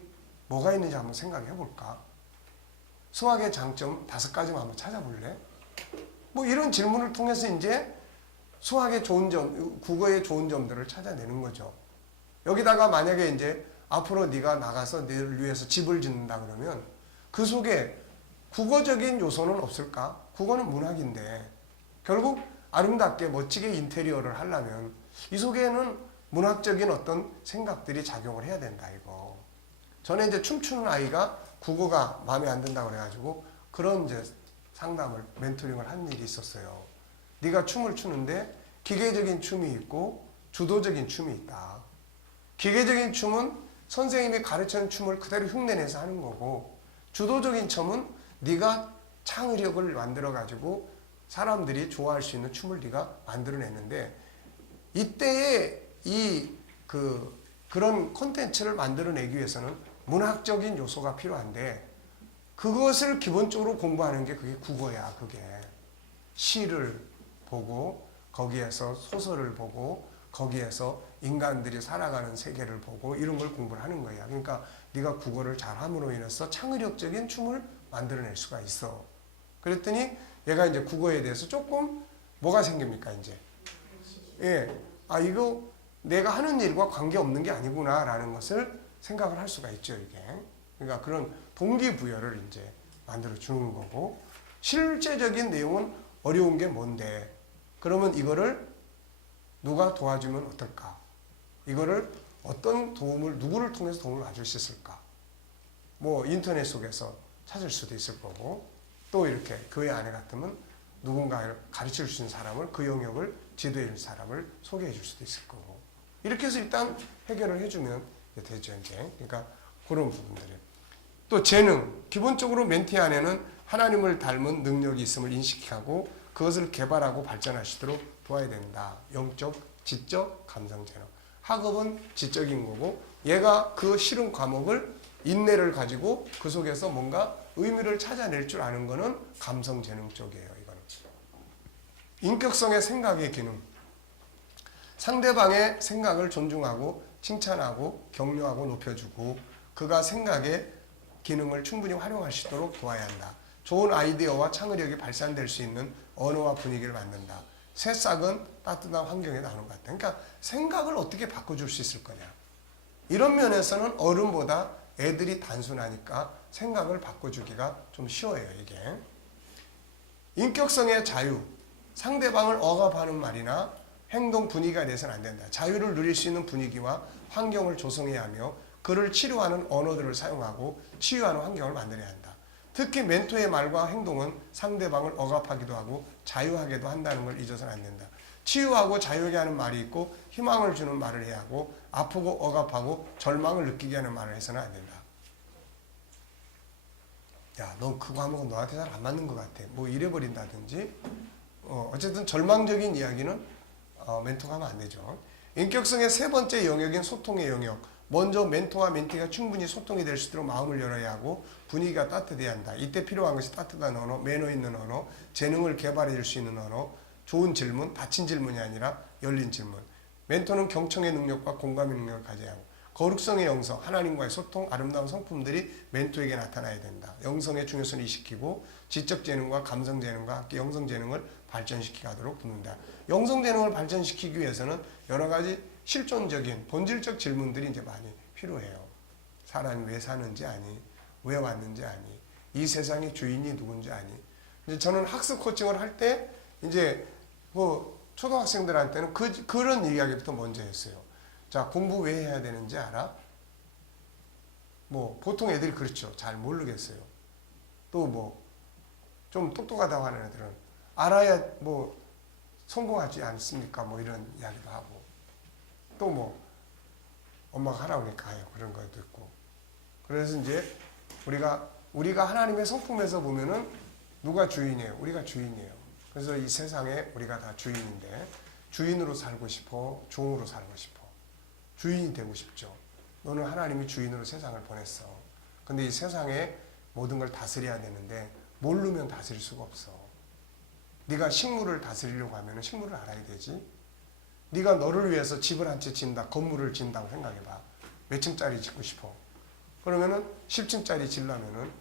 뭐가 있는지 한번 생각해 볼까? 수학의 장점 5가지만 한번 찾아볼래? 뭐 이런 질문을 통해서 이제 수학의 좋은 점, 국어의 좋은 점들을 찾아내는 거죠. 여기다가 만약에 이제 앞으로 네가 나가서 너를 위해서 집을 짓는다 그러면 그 속에 국어적인 요소는 없을까? 국어는 문학인데 결국 아름답게 멋지게 인테리어를 하려면 이 속에는 문학적인 어떤 생각들이 작용을 해야 된다 이거. 전에 이제 춤추는 아이가 국어가 마음에 안 든다고 그래가지고 그런 이제 상담을 멘토링을 한 일이 있었어요. 네가 춤을 추는데 기계적인 춤이 있고 주도적인 춤이 있다. 기계적인 춤은 선생님이 가르치는 춤을 그대로 흉내내서 하는 거고 주도적인 춤은 네가 창의력을 만들어가지고 사람들이 좋아할 수 있는 춤을 네가 만들어내는데 이때에 그런 콘텐츠를 만들어내기 위해서는 문학적인 요소가 필요한데 그것을 기본적으로 공부하는 게 그게 국어야. 그게 시를 보고 거기에서 소설을 보고 거기에서 인간들이 살아가는 세계를 보고 이런 걸 공부를 하는 거야. 그러니까 네가 국어를 잘함으로 인해서 창의력적인 춤을 만들어낼 수가 있어. 그랬더니 얘가 이제 국어에 대해서 조금 뭐가 생깁니까 이제? 예, 아 이거 내가 하는 일과 관계없는 게 아니구나라는 것을 생각을 할 수가 있죠 이게. 그러니까 그런 동기부여를 이제 만들어 주는 거고 실제적인 내용은 어려운 게 뭔데? 그러면 이거를 누가 도와주면 어떨까? 이거를 어떤 도움을 누구를 통해서 도움을 받을 수 있을까? 뭐 인터넷 속에서 찾을 수도 있을 거고 또 이렇게 교회 안에 같으면 누군가를 가르칠 수 있는 사람을 그 영역을 지도해 줄 사람을 소개해 줄 수도 있을 거고 이렇게 해서 일단 해결을 해주면 되죠 이제. 그러니까 그런 부분들이 또 재능 기본적으로 멘티 안에는 하나님을 닮은 능력이 있음을 인식하고 그것을 개발하고 발전하시도록 도와야 된다. 영적, 지적, 감성 재능. 학업은 지적인 거고 얘가 그 싫은 과목을 인내를 가지고 그 속에서 뭔가 의미를 찾아낼 줄 아는 거는 감성 재능 쪽이에요. 이거는 인격성의 생각의 기능. 상대방의 생각을 존중하고 칭찬하고 격려하고 높여주고 그가 생각의 기능을 충분히 활용할 수 있도록 도와야 한다. 좋은 아이디어와 창의력이 발산될 수 있는 언어와 분위기를 만든다. 새싹은 따뜻한 환경에 나오는 것 같다. 그러니까 생각을 어떻게 바꿔줄 수 있을 거냐. 이런 면에서는 어른보다 애들이 단순하니까 생각을 바꿔주기가 좀 쉬워요. 이게. 인격성의 자유. 상대방을 억압하는 말이나 행동 분위기가 돼서는 안 된다. 자유를 누릴 수 있는 분위기와 환경을 조성해야 하며 그를 치료하는 언어들을 사용하고 치유하는 환경을 만들어야 한다. 특히 멘토의 말과 행동은 상대방을 억압하기도 하고 자유하게도 한다는 걸 잊어서는 안 된다. 치유하고 자유하게 하는 말이 있고 희망을 주는 말을 해야 하고 아프고 억압하고 절망을 느끼게 하는 말을 해서는 안 된다. 야, 너 그 과목은 너한테 잘 안 맞는 것 같아. 뭐 이래버린다든지 어쨌든 절망적인 이야기는 멘토가 하면 안 되죠. 인격성의 세 번째 영역인 소통의 영역. 먼저 멘토와 멘티가 충분히 소통이 될 수 있도록 마음을 열어야 하고 분위기가 따뜻해야 한다. 이때 필요한 것이 따뜻한 언어, 매너 있는 언어, 재능을 개발해 줄 수 있는 언어, 좋은 질문, 닫힌 질문이 아니라 열린 질문. 멘토는 경청의 능력과 공감의 능력을 가져야 하고 거룩성의 영성, 하나님과의 소통, 아름다운 성품들이 멘토에게 나타나야 된다. 영성의 중요성을 인식시키고 지적 재능과 감성 재능과 함께 영성 재능을 발전시키게 하도록 돕는다. 영성 재능을 발전시키기 위해서는 여러 가지 실존적인 본질적 질문들이 이제 많이 필요해요. 사람이 왜 사는지 아니? 왜 왔는지 아니? 이 세상의 주인이 누군지 아니? 이제 저는 학습 코칭을 할 때 이제 뭐 초등학생들한테는 그런 이야기부터 먼저 했어요. 자, 공부 왜 해야 되는지 알아? 뭐 보통 애들이 그렇죠. 잘 모르겠어요. 또 뭐 좀 똑똑하다고 하는 애들은 알아야 뭐 성공하지 않습니까? 뭐 이런 이야기도 하고 또 뭐 엄마가 하라고 하니까 가요. 그런 것도 있고. 그래서 이제 우리가 하나님의 성품에서 보면은 누가 주인이에요? 우리가 주인이에요. 그래서 이 세상에 우리가 다 주인인데 주인으로 살고 싶어? 종으로 살고 싶어? 주인이 되고 싶죠. 너는 하나님이 주인으로 세상을 보냈어. 근데 이 세상에 모든 걸 다스려야 되는데 모르면 다스릴 수가 없어. 네가 식물을 다스리려고 하면 식물을 알아야 되지. 네가 너를 위해서 집을 한 채 짓는다, 건물을 짓는다고 생각해봐. 몇 층짜리 짓고 싶어? 그러면은 10층짜리 짓려면은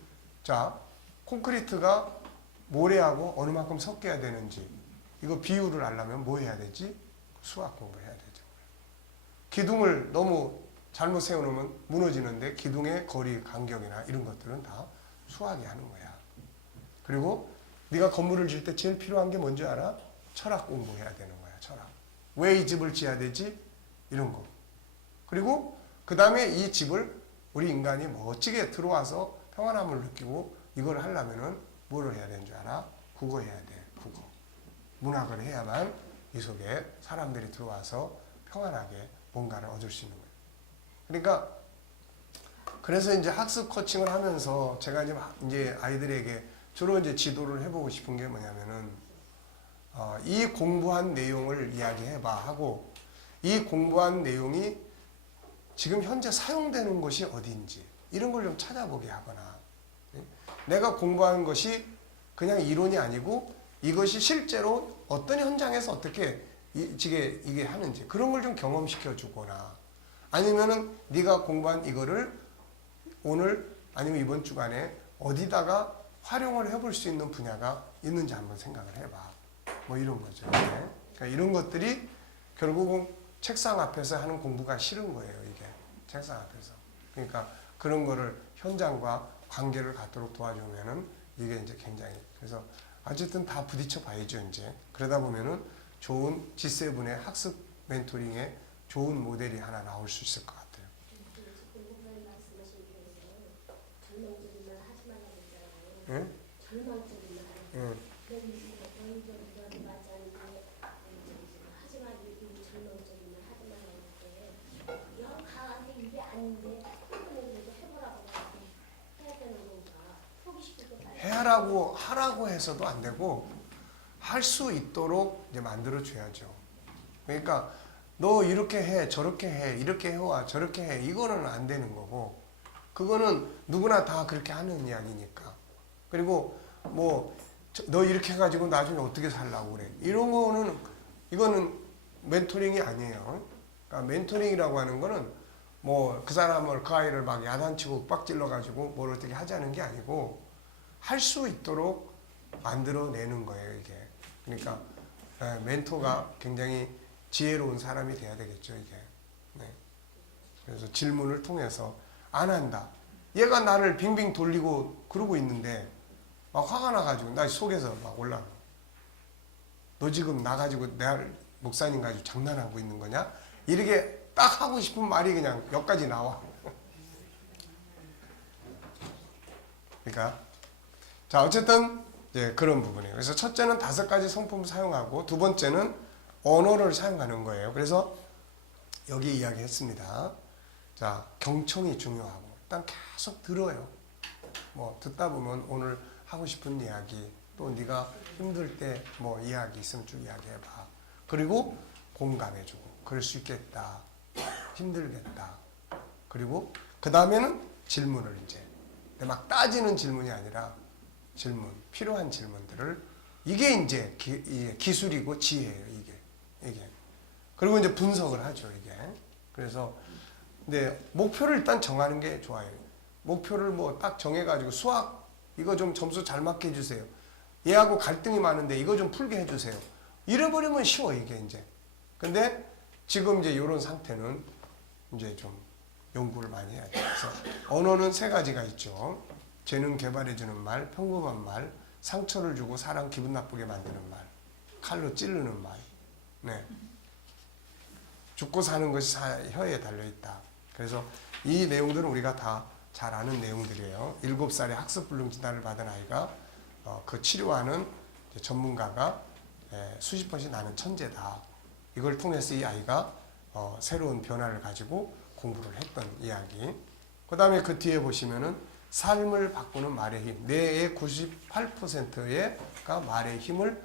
자, 콘크리트가 모래하고 어느 만큼 섞여야 되는지 이거 비율을 알려면 뭐 해야 되지? 수학 공부를 해야 되죠. 기둥을 너무 잘못 세워놓으면 무너지는데 기둥의 거리 간격이나 이런 것들은 다 수학이 하는 거야. 그리고 네가 건물을 지을 때 제일 필요한 게 뭔지 알아? 철학 공부해야 되는 거야. 철학. 왜 이 집을 지어야 되지? 이런 거. 그리고 그 다음에 이 집을 우리 인간이 멋지게 들어와서 평안함을 느끼고 이걸 하려면은 뭐를 해야 되는 줄 알아? 국어 해야 돼. 국어. 문학을 해야만 이 속에 사람들이 들어와서 평안하게 뭔가를 얻을 수 있는 거예요. 그러니까 그래서 이제 학습 코칭을 하면서 제가 이제 아이들에게 주로 이제 지도를 해보고 싶은 게 뭐냐면은 이 공부한 내용을 이야기해봐 하고 이 공부한 내용이 지금 현재 사용되는 곳이 어디인지 이런 걸 좀 찾아보게 하거나 내가 공부한 것이 그냥 이론이 아니고 이것이 실제로 어떤 현장에서 어떻게 이게 하는지 그런 걸 좀 경험시켜 주거나 아니면은 네가 공부한 이거를 오늘 아니면 이번 주간에 어디다가 활용을 해볼 수 있는 분야가 있는지 한번 생각을 해봐. 뭐 이런 거죠. 그러니까 이런 것들이 결국은 책상 앞에서 하는 공부가 싫은 거예요. 이게 책상 앞에서. 그러니까 그런 거를 현장과 관계를 갖도록 도와주면은 이게 이제 굉장히 그래서 어쨌든 다 부딪혀 봐야죠. 이제 그러다 보면은 좋은 G7의 학습 멘토링의 좋은 모델이 하나 나올 수 있을 것 같아요. 공부를 말씀하신 게 절망적인 말 하지 말라고 했잖아요. 예? 절망적인 말. 예. 너희들이 맞지 않는데 하지만 이 절망적인 말 하지 말라고 했대. 영 강한데 이게 아닌데 그래도 해보라고 해야 되는 건가? 포기시키고 빨리. 해라고 하라고 해서도 안 되고 할 수 있도록 이제 만들어 줘야죠. 그러니까 너 이렇게 해, 저렇게 해, 이렇게 해와 저렇게 해 이거는 안 되는 거고 그거는 누구나 다 그렇게 하는 이야기니까. 그리고 뭐 너 이렇게 해가지고 나중에 어떻게 살라고 그래 이런 거는 이거는 멘토링이 아니에요. 그러니까 멘토링이라고 하는 거는 뭐 그 사람을 그 아이를 막 야단치고 빡질러 가지고 뭘 어떻게 하자는 게 아니고 할 수 있도록 만들어내는 거예요 이게. 그러니까 멘토가 굉장히 지혜로운 사람이 돼야 되겠죠 이게. 네. 그래서 질문을 통해서 안 한다. 얘가 나를 빙빙 돌리고 그러고 있는데 막 화가 나가지고 나 속에서 막 올라가. 너 지금 나 가지고 내 목사님 가지고 장난하고 있는 거냐? 이렇게 딱 하고 싶은 말이 그냥 여기까지 나와. 그러니까 자 어쨌든 이제 그런 부분이에요. 그래서 첫째는 5가지 성품을 사용하고 두 번째는 언어를 사용하는 거예요. 그래서 여기 이야기했습니다. 자 경청이 중요하고 일단 계속 들어요. 뭐 듣다 보면 오늘 하고 싶은 이야기 또 네가 힘들 때 뭐 이야기 있으면 쭉 이야기해봐. 그리고 공감해주고 그럴 수 있겠다. 힘들겠다. 그리고 그 다음에는 질문을 이제 막 따지는 질문이 아니라 질문 필요한 질문들을 이게 이제 기술이고 지혜예요. 이게 그리고 이제 분석을 하죠. 이게 그래서 근데 목표를 일단 정하는 게 좋아요. 목표를 뭐 딱 정해가지고 수학 이거 좀 점수 잘 맞게 해주세요. 얘하고 갈등이 많은데 이거 좀 풀게 해주세요. 이래버리면 쉬워 이게 이제. 근데 지금 이제 이런 상태는 이제 좀 연구를 많이 해야 돼요. 그래서 언어는 3가지가 있죠. 재능 개발해주는 말, 평범한 말, 상처를 주고 사람 기분 나쁘게 만드는 말, 칼로 찌르는 말. 네. 죽고 사는 것이 혀에 달려있다. 그래서 이 내용들은 우리가 다 잘 아는 내용들이에요. 7살에 학습불능 진단을 받은 아이가 그 치료하는 전문가가 수십 번씩 나는 천재다. 이걸 통해서 이 아이가 새로운 변화를 가지고 공부를 했던 이야기. 그 다음에 그 뒤에 보시면은 삶을 바꾸는 말의 힘. 뇌의 98%가 말의 힘을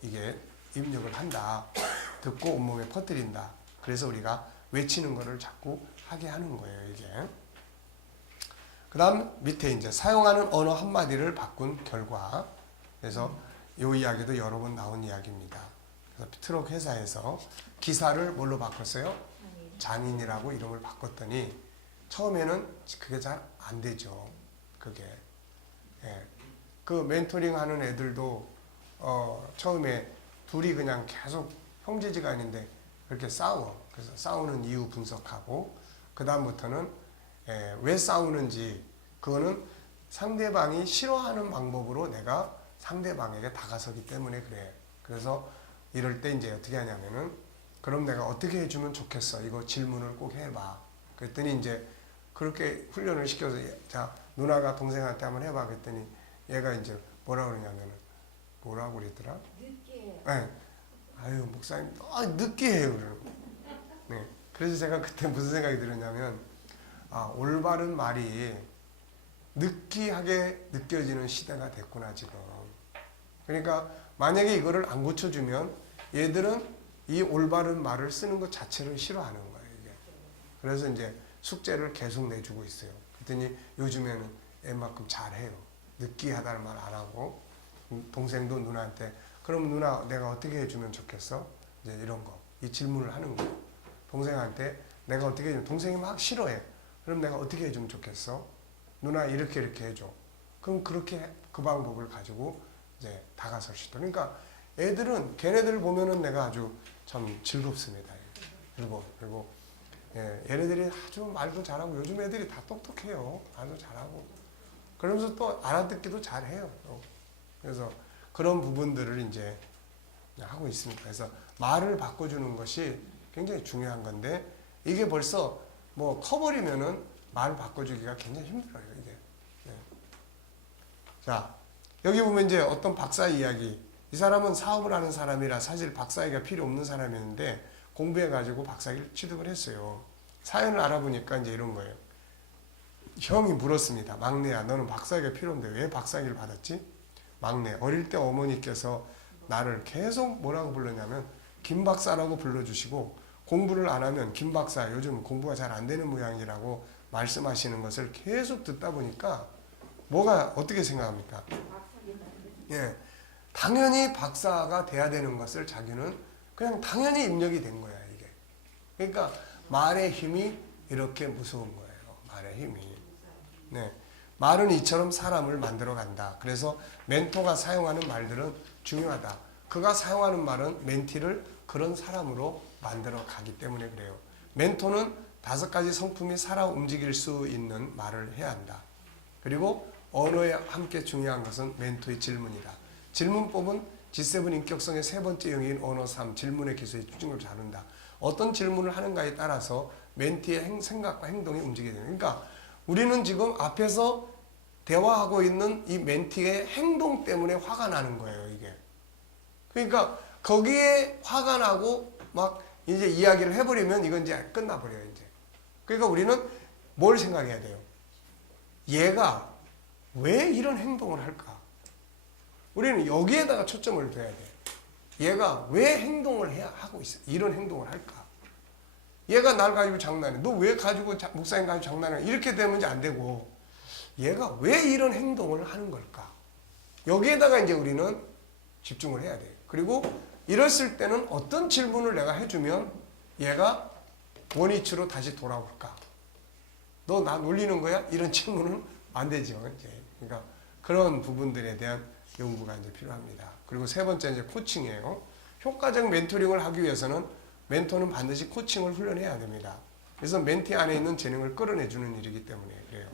이게 입력을 한다. 듣고 온몸에 퍼뜨린다. 그래서 우리가 외치는 거를 자꾸 하게 하는 거예요, 이게. 그 다음 밑에 이제 사용하는 언어 한마디를 바꾼 결과. 그래서 이 이야기도 여러 번 나온 이야기입니다. 그래서 트럭 회사에서 기사를 뭘로 바꿨어요? 장인이라고 이름을 바꿨더니 처음에는 그게 잘 안 되죠. 그게. 예. 그 멘토링 하는 애들도 처음에 둘이 그냥 계속 형제지간인데 그렇게 싸워. 그래서 싸우는 이유 분석하고 그 다음부터는 왜 싸우는지 그거는 상대방이 싫어하는 방법으로 내가 상대방에게 다가서기 때문에 그래. 그래서 이럴 때 이제 어떻게 하냐면은 그럼 내가 어떻게 해주면 좋겠어? 이거 질문을 꼭 해봐. 그랬더니 이제 그렇게 훈련을 시켜서 자 누나가 동생한테 한번 해봐. 그랬더니 얘가 이제 뭐라 그러냐면은 뭐라고 그랬더라? 늦게 네. 아유 목사님 늦게 해요. 그러고. 네. 그래서 제가 그때 무슨 생각이 들었냐면 올바른 말이 느끼하게 느껴지는 시대가 됐구나 지금. 그러니까 만약에 이거를 안 고쳐주면 얘들은 이 올바른 말을 쓰는 것 자체를 싫어하는 거예요. 이게. 그래서 이제 숙제를 계속 내주고 있어요. 그랬더니 요즘에는 애만큼 잘해요. 느끼하다는 말 안 하고 동생도 누나한테 그럼 누나 내가 어떻게 해주면 좋겠어? 이제 이런 거. 이 질문을 하는 거예요. 동생한테 내가 어떻게 해주면 동생이 막 싫어해. 그럼 내가 어떻게 해주면 좋겠어? 누나 이렇게 해줘. 그럼 그렇게 그 방법을 가지고 이제 다가설 수 있도록. 그러니까 애들은 걔네들 보면은 내가 아주 참 즐겁습니다. 그리고 얘네들이 아주 말도 잘하고 요즘 애들이 다 똑똑해요. 말도 잘하고 그러면서 또 알아듣기도 잘해요. 그래서 그런 부분들을 이제 하고 있습니다. 그래서 말을 바꿔주는 것이 굉장히 중요한 건데 이게 벌써 뭐 커버리면은 말 바꿔주기가 굉장히 힘들어요. 이게. 네. 자 여기 보면 이제 어떤 박사 이야기. 이 사람은 사업을 하는 사람이라 사실 박사학위가 필요 없는 사람이었는데 공부해가지고 박사학위를 취득을 했어요. 사연을 알아보니까 이제 이런 거예요. 형이 물었습니다. 막내야, 너는 박사학위가 필요 없는데 왜 박사학위를 받았지? 막내, 어릴 때 어머니께서 나를 계속 뭐라고 불렀냐면 김 박사라고 불러주시고 공부를 안 하면 김 박사, 요즘 공부가 잘 안 되는 모양이라고 말씀하시는 것을 계속 듣다 보니까 뭐가 어떻게 생각합니까? 예, 당연히 박사가 돼야 되는 것을 자기는 그냥 당연히 입력이 된 거야 이게. 그러니까 말의 힘이 이렇게 무서운 거예요. 말의 힘이. 네, 말은 이처럼 사람을 만들어 간다. 그래서 멘토가 사용하는 말들은 중요하다. 그가 사용하는 말은 멘티를 그런 사람으로 만들어 가기 때문에 그래요. 멘토는 5가지 성품이 살아 움직일 수 있는 말을 해야 한다. 그리고 언어에 함께 중요한 것은 멘토의 질문이다. 질문법은 G7 인격성의 3번째 영역인 언어 3, 질문의 기술에 집중을 다룬다. 어떤 질문을 하는가에 따라서 멘티의 생각과 행동이 움직이게 됩니다. 그러니까 우리는 지금 앞에서 대화하고 있는 이 멘티의 행동 때문에 화가 나는 거예요, 이게. 그러니까 거기에 화가 나고 막 이제 이야기를 해버리면 이건 이제 끝나버려요, 이제. 그러니까 우리는 뭘 생각해야 돼요? 얘가 왜 이런 행동을 할까? 우리는 여기에다가 초점을 둬야 돼. 얘가 왜 행동을 하고 있어? 이런 행동을 할까? 얘가 날 가지고 장난해. 너 왜 가지고 목사님 가지고 장난해? 이렇게 되면 이제 안 되고 얘가 왜 이런 행동을 하는 걸까? 여기에다가 이제 우리는 집중을 해야 돼요. 그리고 이랬을 때는 어떤 질문을 내가 해주면 얘가 원위치로 다시 돌아올까? 너 나 놀리는 거야? 이런 질문은 안 되죠. 이제. 그러니까 그런 부분들에 대한 연구가 이제 필요합니다. 그리고 3번째 이제 코칭이에요. 효과적 멘토링을 하기 위해서는 멘토는 반드시 코칭을 훈련해야 됩니다. 그래서 멘티 안에 있는 재능을 끌어내주는 일이기 때문에 그래요.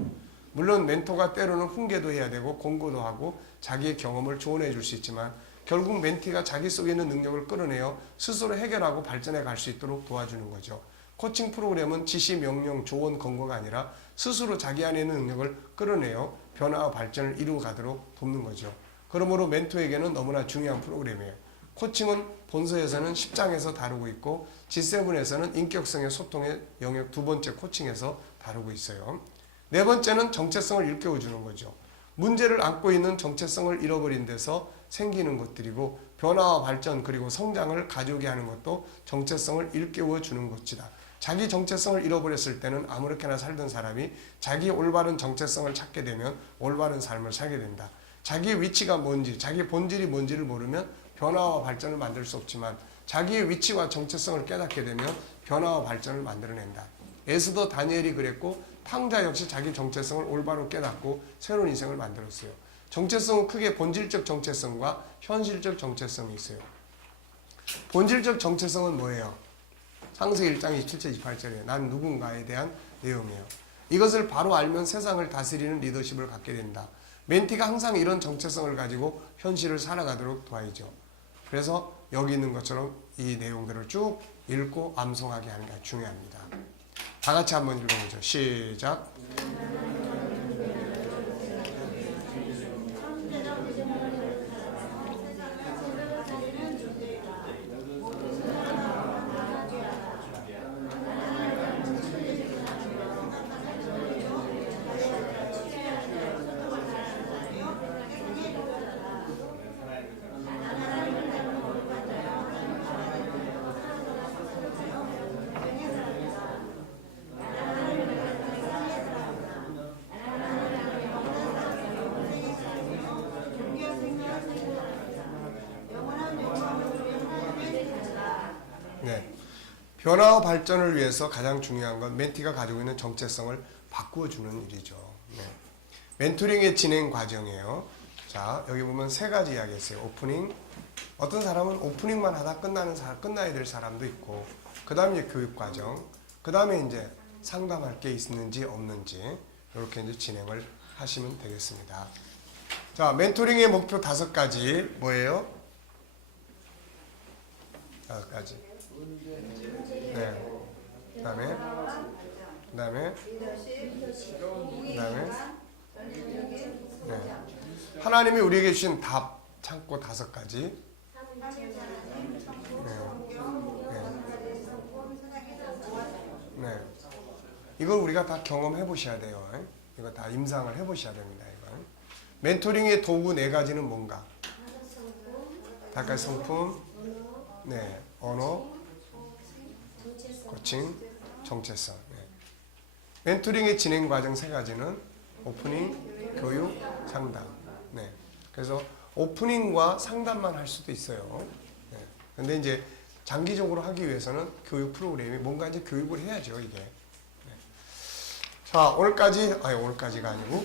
물론 멘토가 때로는 훈계도 해야 되고 공고도 하고 자기의 경험을 조언해 줄 수 있지만 결국 멘티가 자기 속에 있는 능력을 끌어내어 스스로 해결하고 발전해 갈 수 있도록 도와주는 거죠. 코칭 프로그램은 지시, 명령, 조언, 권고가 아니라 스스로 자기 안에 있는 능력을 끌어내어 변화와 발전을 이루어 가도록 돕는 거죠. 그러므로 멘토에게는 너무나 중요한 프로그램이에요. 코칭은 본서에서는 10장에서 다루고 있고 G7에서는 인격성의 소통의 영역 2번째 코칭에서 다루고 있어요. 4번째는 정체성을 일깨워주는 거죠. 문제를 안고 있는 정체성을 잃어버린 데서 생기는 것들이고 변화와 발전 그리고 성장을 가져오게 하는 것도 정체성을 일깨워주는 것이다. 자기 정체성을 잃어버렸을 때는 아무렇게나 살던 사람이 자기 올바른 정체성을 찾게 되면 올바른 삶을 살게 된다. 자기의 위치가 뭔지, 자기 본질이 뭔지를 모르면 변화와 발전을 만들 수 없지만 자기의 위치와 정체성을 깨닫게 되면 변화와 발전을 만들어낸다. 에스더 다니엘이 그랬고 탕자 역시 자기 정체성을 올바로 깨닫고 새로운 인생을 만들었어요. 정체성은 크게 본질적 정체성과 현실적 정체성이 있어요. 본질적 정체성은 뭐예요? 창세기 1장 27절 28절에 난 누군가에 대한 내용이에요. 이것을 바로 알면 세상을 다스리는 리더십을 갖게 된다. 멘티가 항상 이런 정체성을 가지고 현실을 살아가도록 도와야죠. 그래서 여기 있는 것처럼 이 내용들을 쭉 읽고 암송하게 하는 게 중요합니다. 다 같이 한번 읽어보죠. 시작. 네. 변화와 발전을 위해서 가장 중요한 건 멘티가 가지고 있는 정체성을 바꾸어주는 일이죠. 네. 멘토링의 진행 과정이에요. 자, 여기 보면 세 가지 이야기했어요. 오프닝. 어떤 사람은 오프닝만 하다 끝나야 될 사람도 있고, 그 다음에 교육 과정, 그 다음에 이제 상담할 게 있는지 없는지, 이렇게 이제 진행을 하시면 되겠습니다. 자, 멘토링의 목표 5가지 뭐예요? 5가지. 네. 그다음에 네. 하나님이 우리에게 주신 답 창고 5가지. 네. 이걸 우리가 다 경험해 보셔야 돼요. 이거 다 임상을 해 보셔야 됩니다. 이건. 멘토링의 도구 4가지는 뭔가? 다까지 성품, 네, 언어, 코칭, 정체성. 네. 멘토링의 진행 과정 3가지는 오프닝, 교육, 상담. 네. 그래서 오프닝과 상담만 할 수도 있어요. 네. 근데 이제 장기적으로 하기 위해서는 교육 프로그램이 뭔가 이제 교육을 해야죠, 이게. 네. 자, 오늘까지가 아니고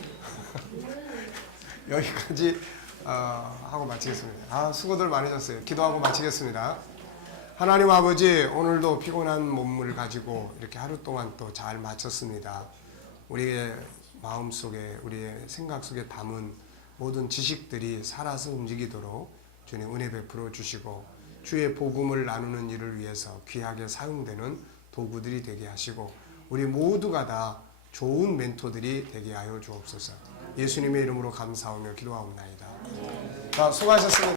여기까지 하고 마치겠습니다. 수고들 많으셨어요. 기도하고 마치겠습니다. 하나님 아버지, 오늘도 피곤한 몸을 가지고 이렇게 하루 동안 또 잘 마쳤습니다. 우리의 마음속에, 우리의 생각 속에 담은 모든 지식들이 살아서 움직이도록 주님 은혜 베풀어 주시고, 주의 복음을 나누는 일을 위해서 귀하게 사용되는 도구들이 되게 하시고, 우리 모두가 다 좋은 멘토들이 되게 하여 주옵소서. 예수님의 이름으로 감사하며 기도하옵나이다. 자, 수고하셨습니다.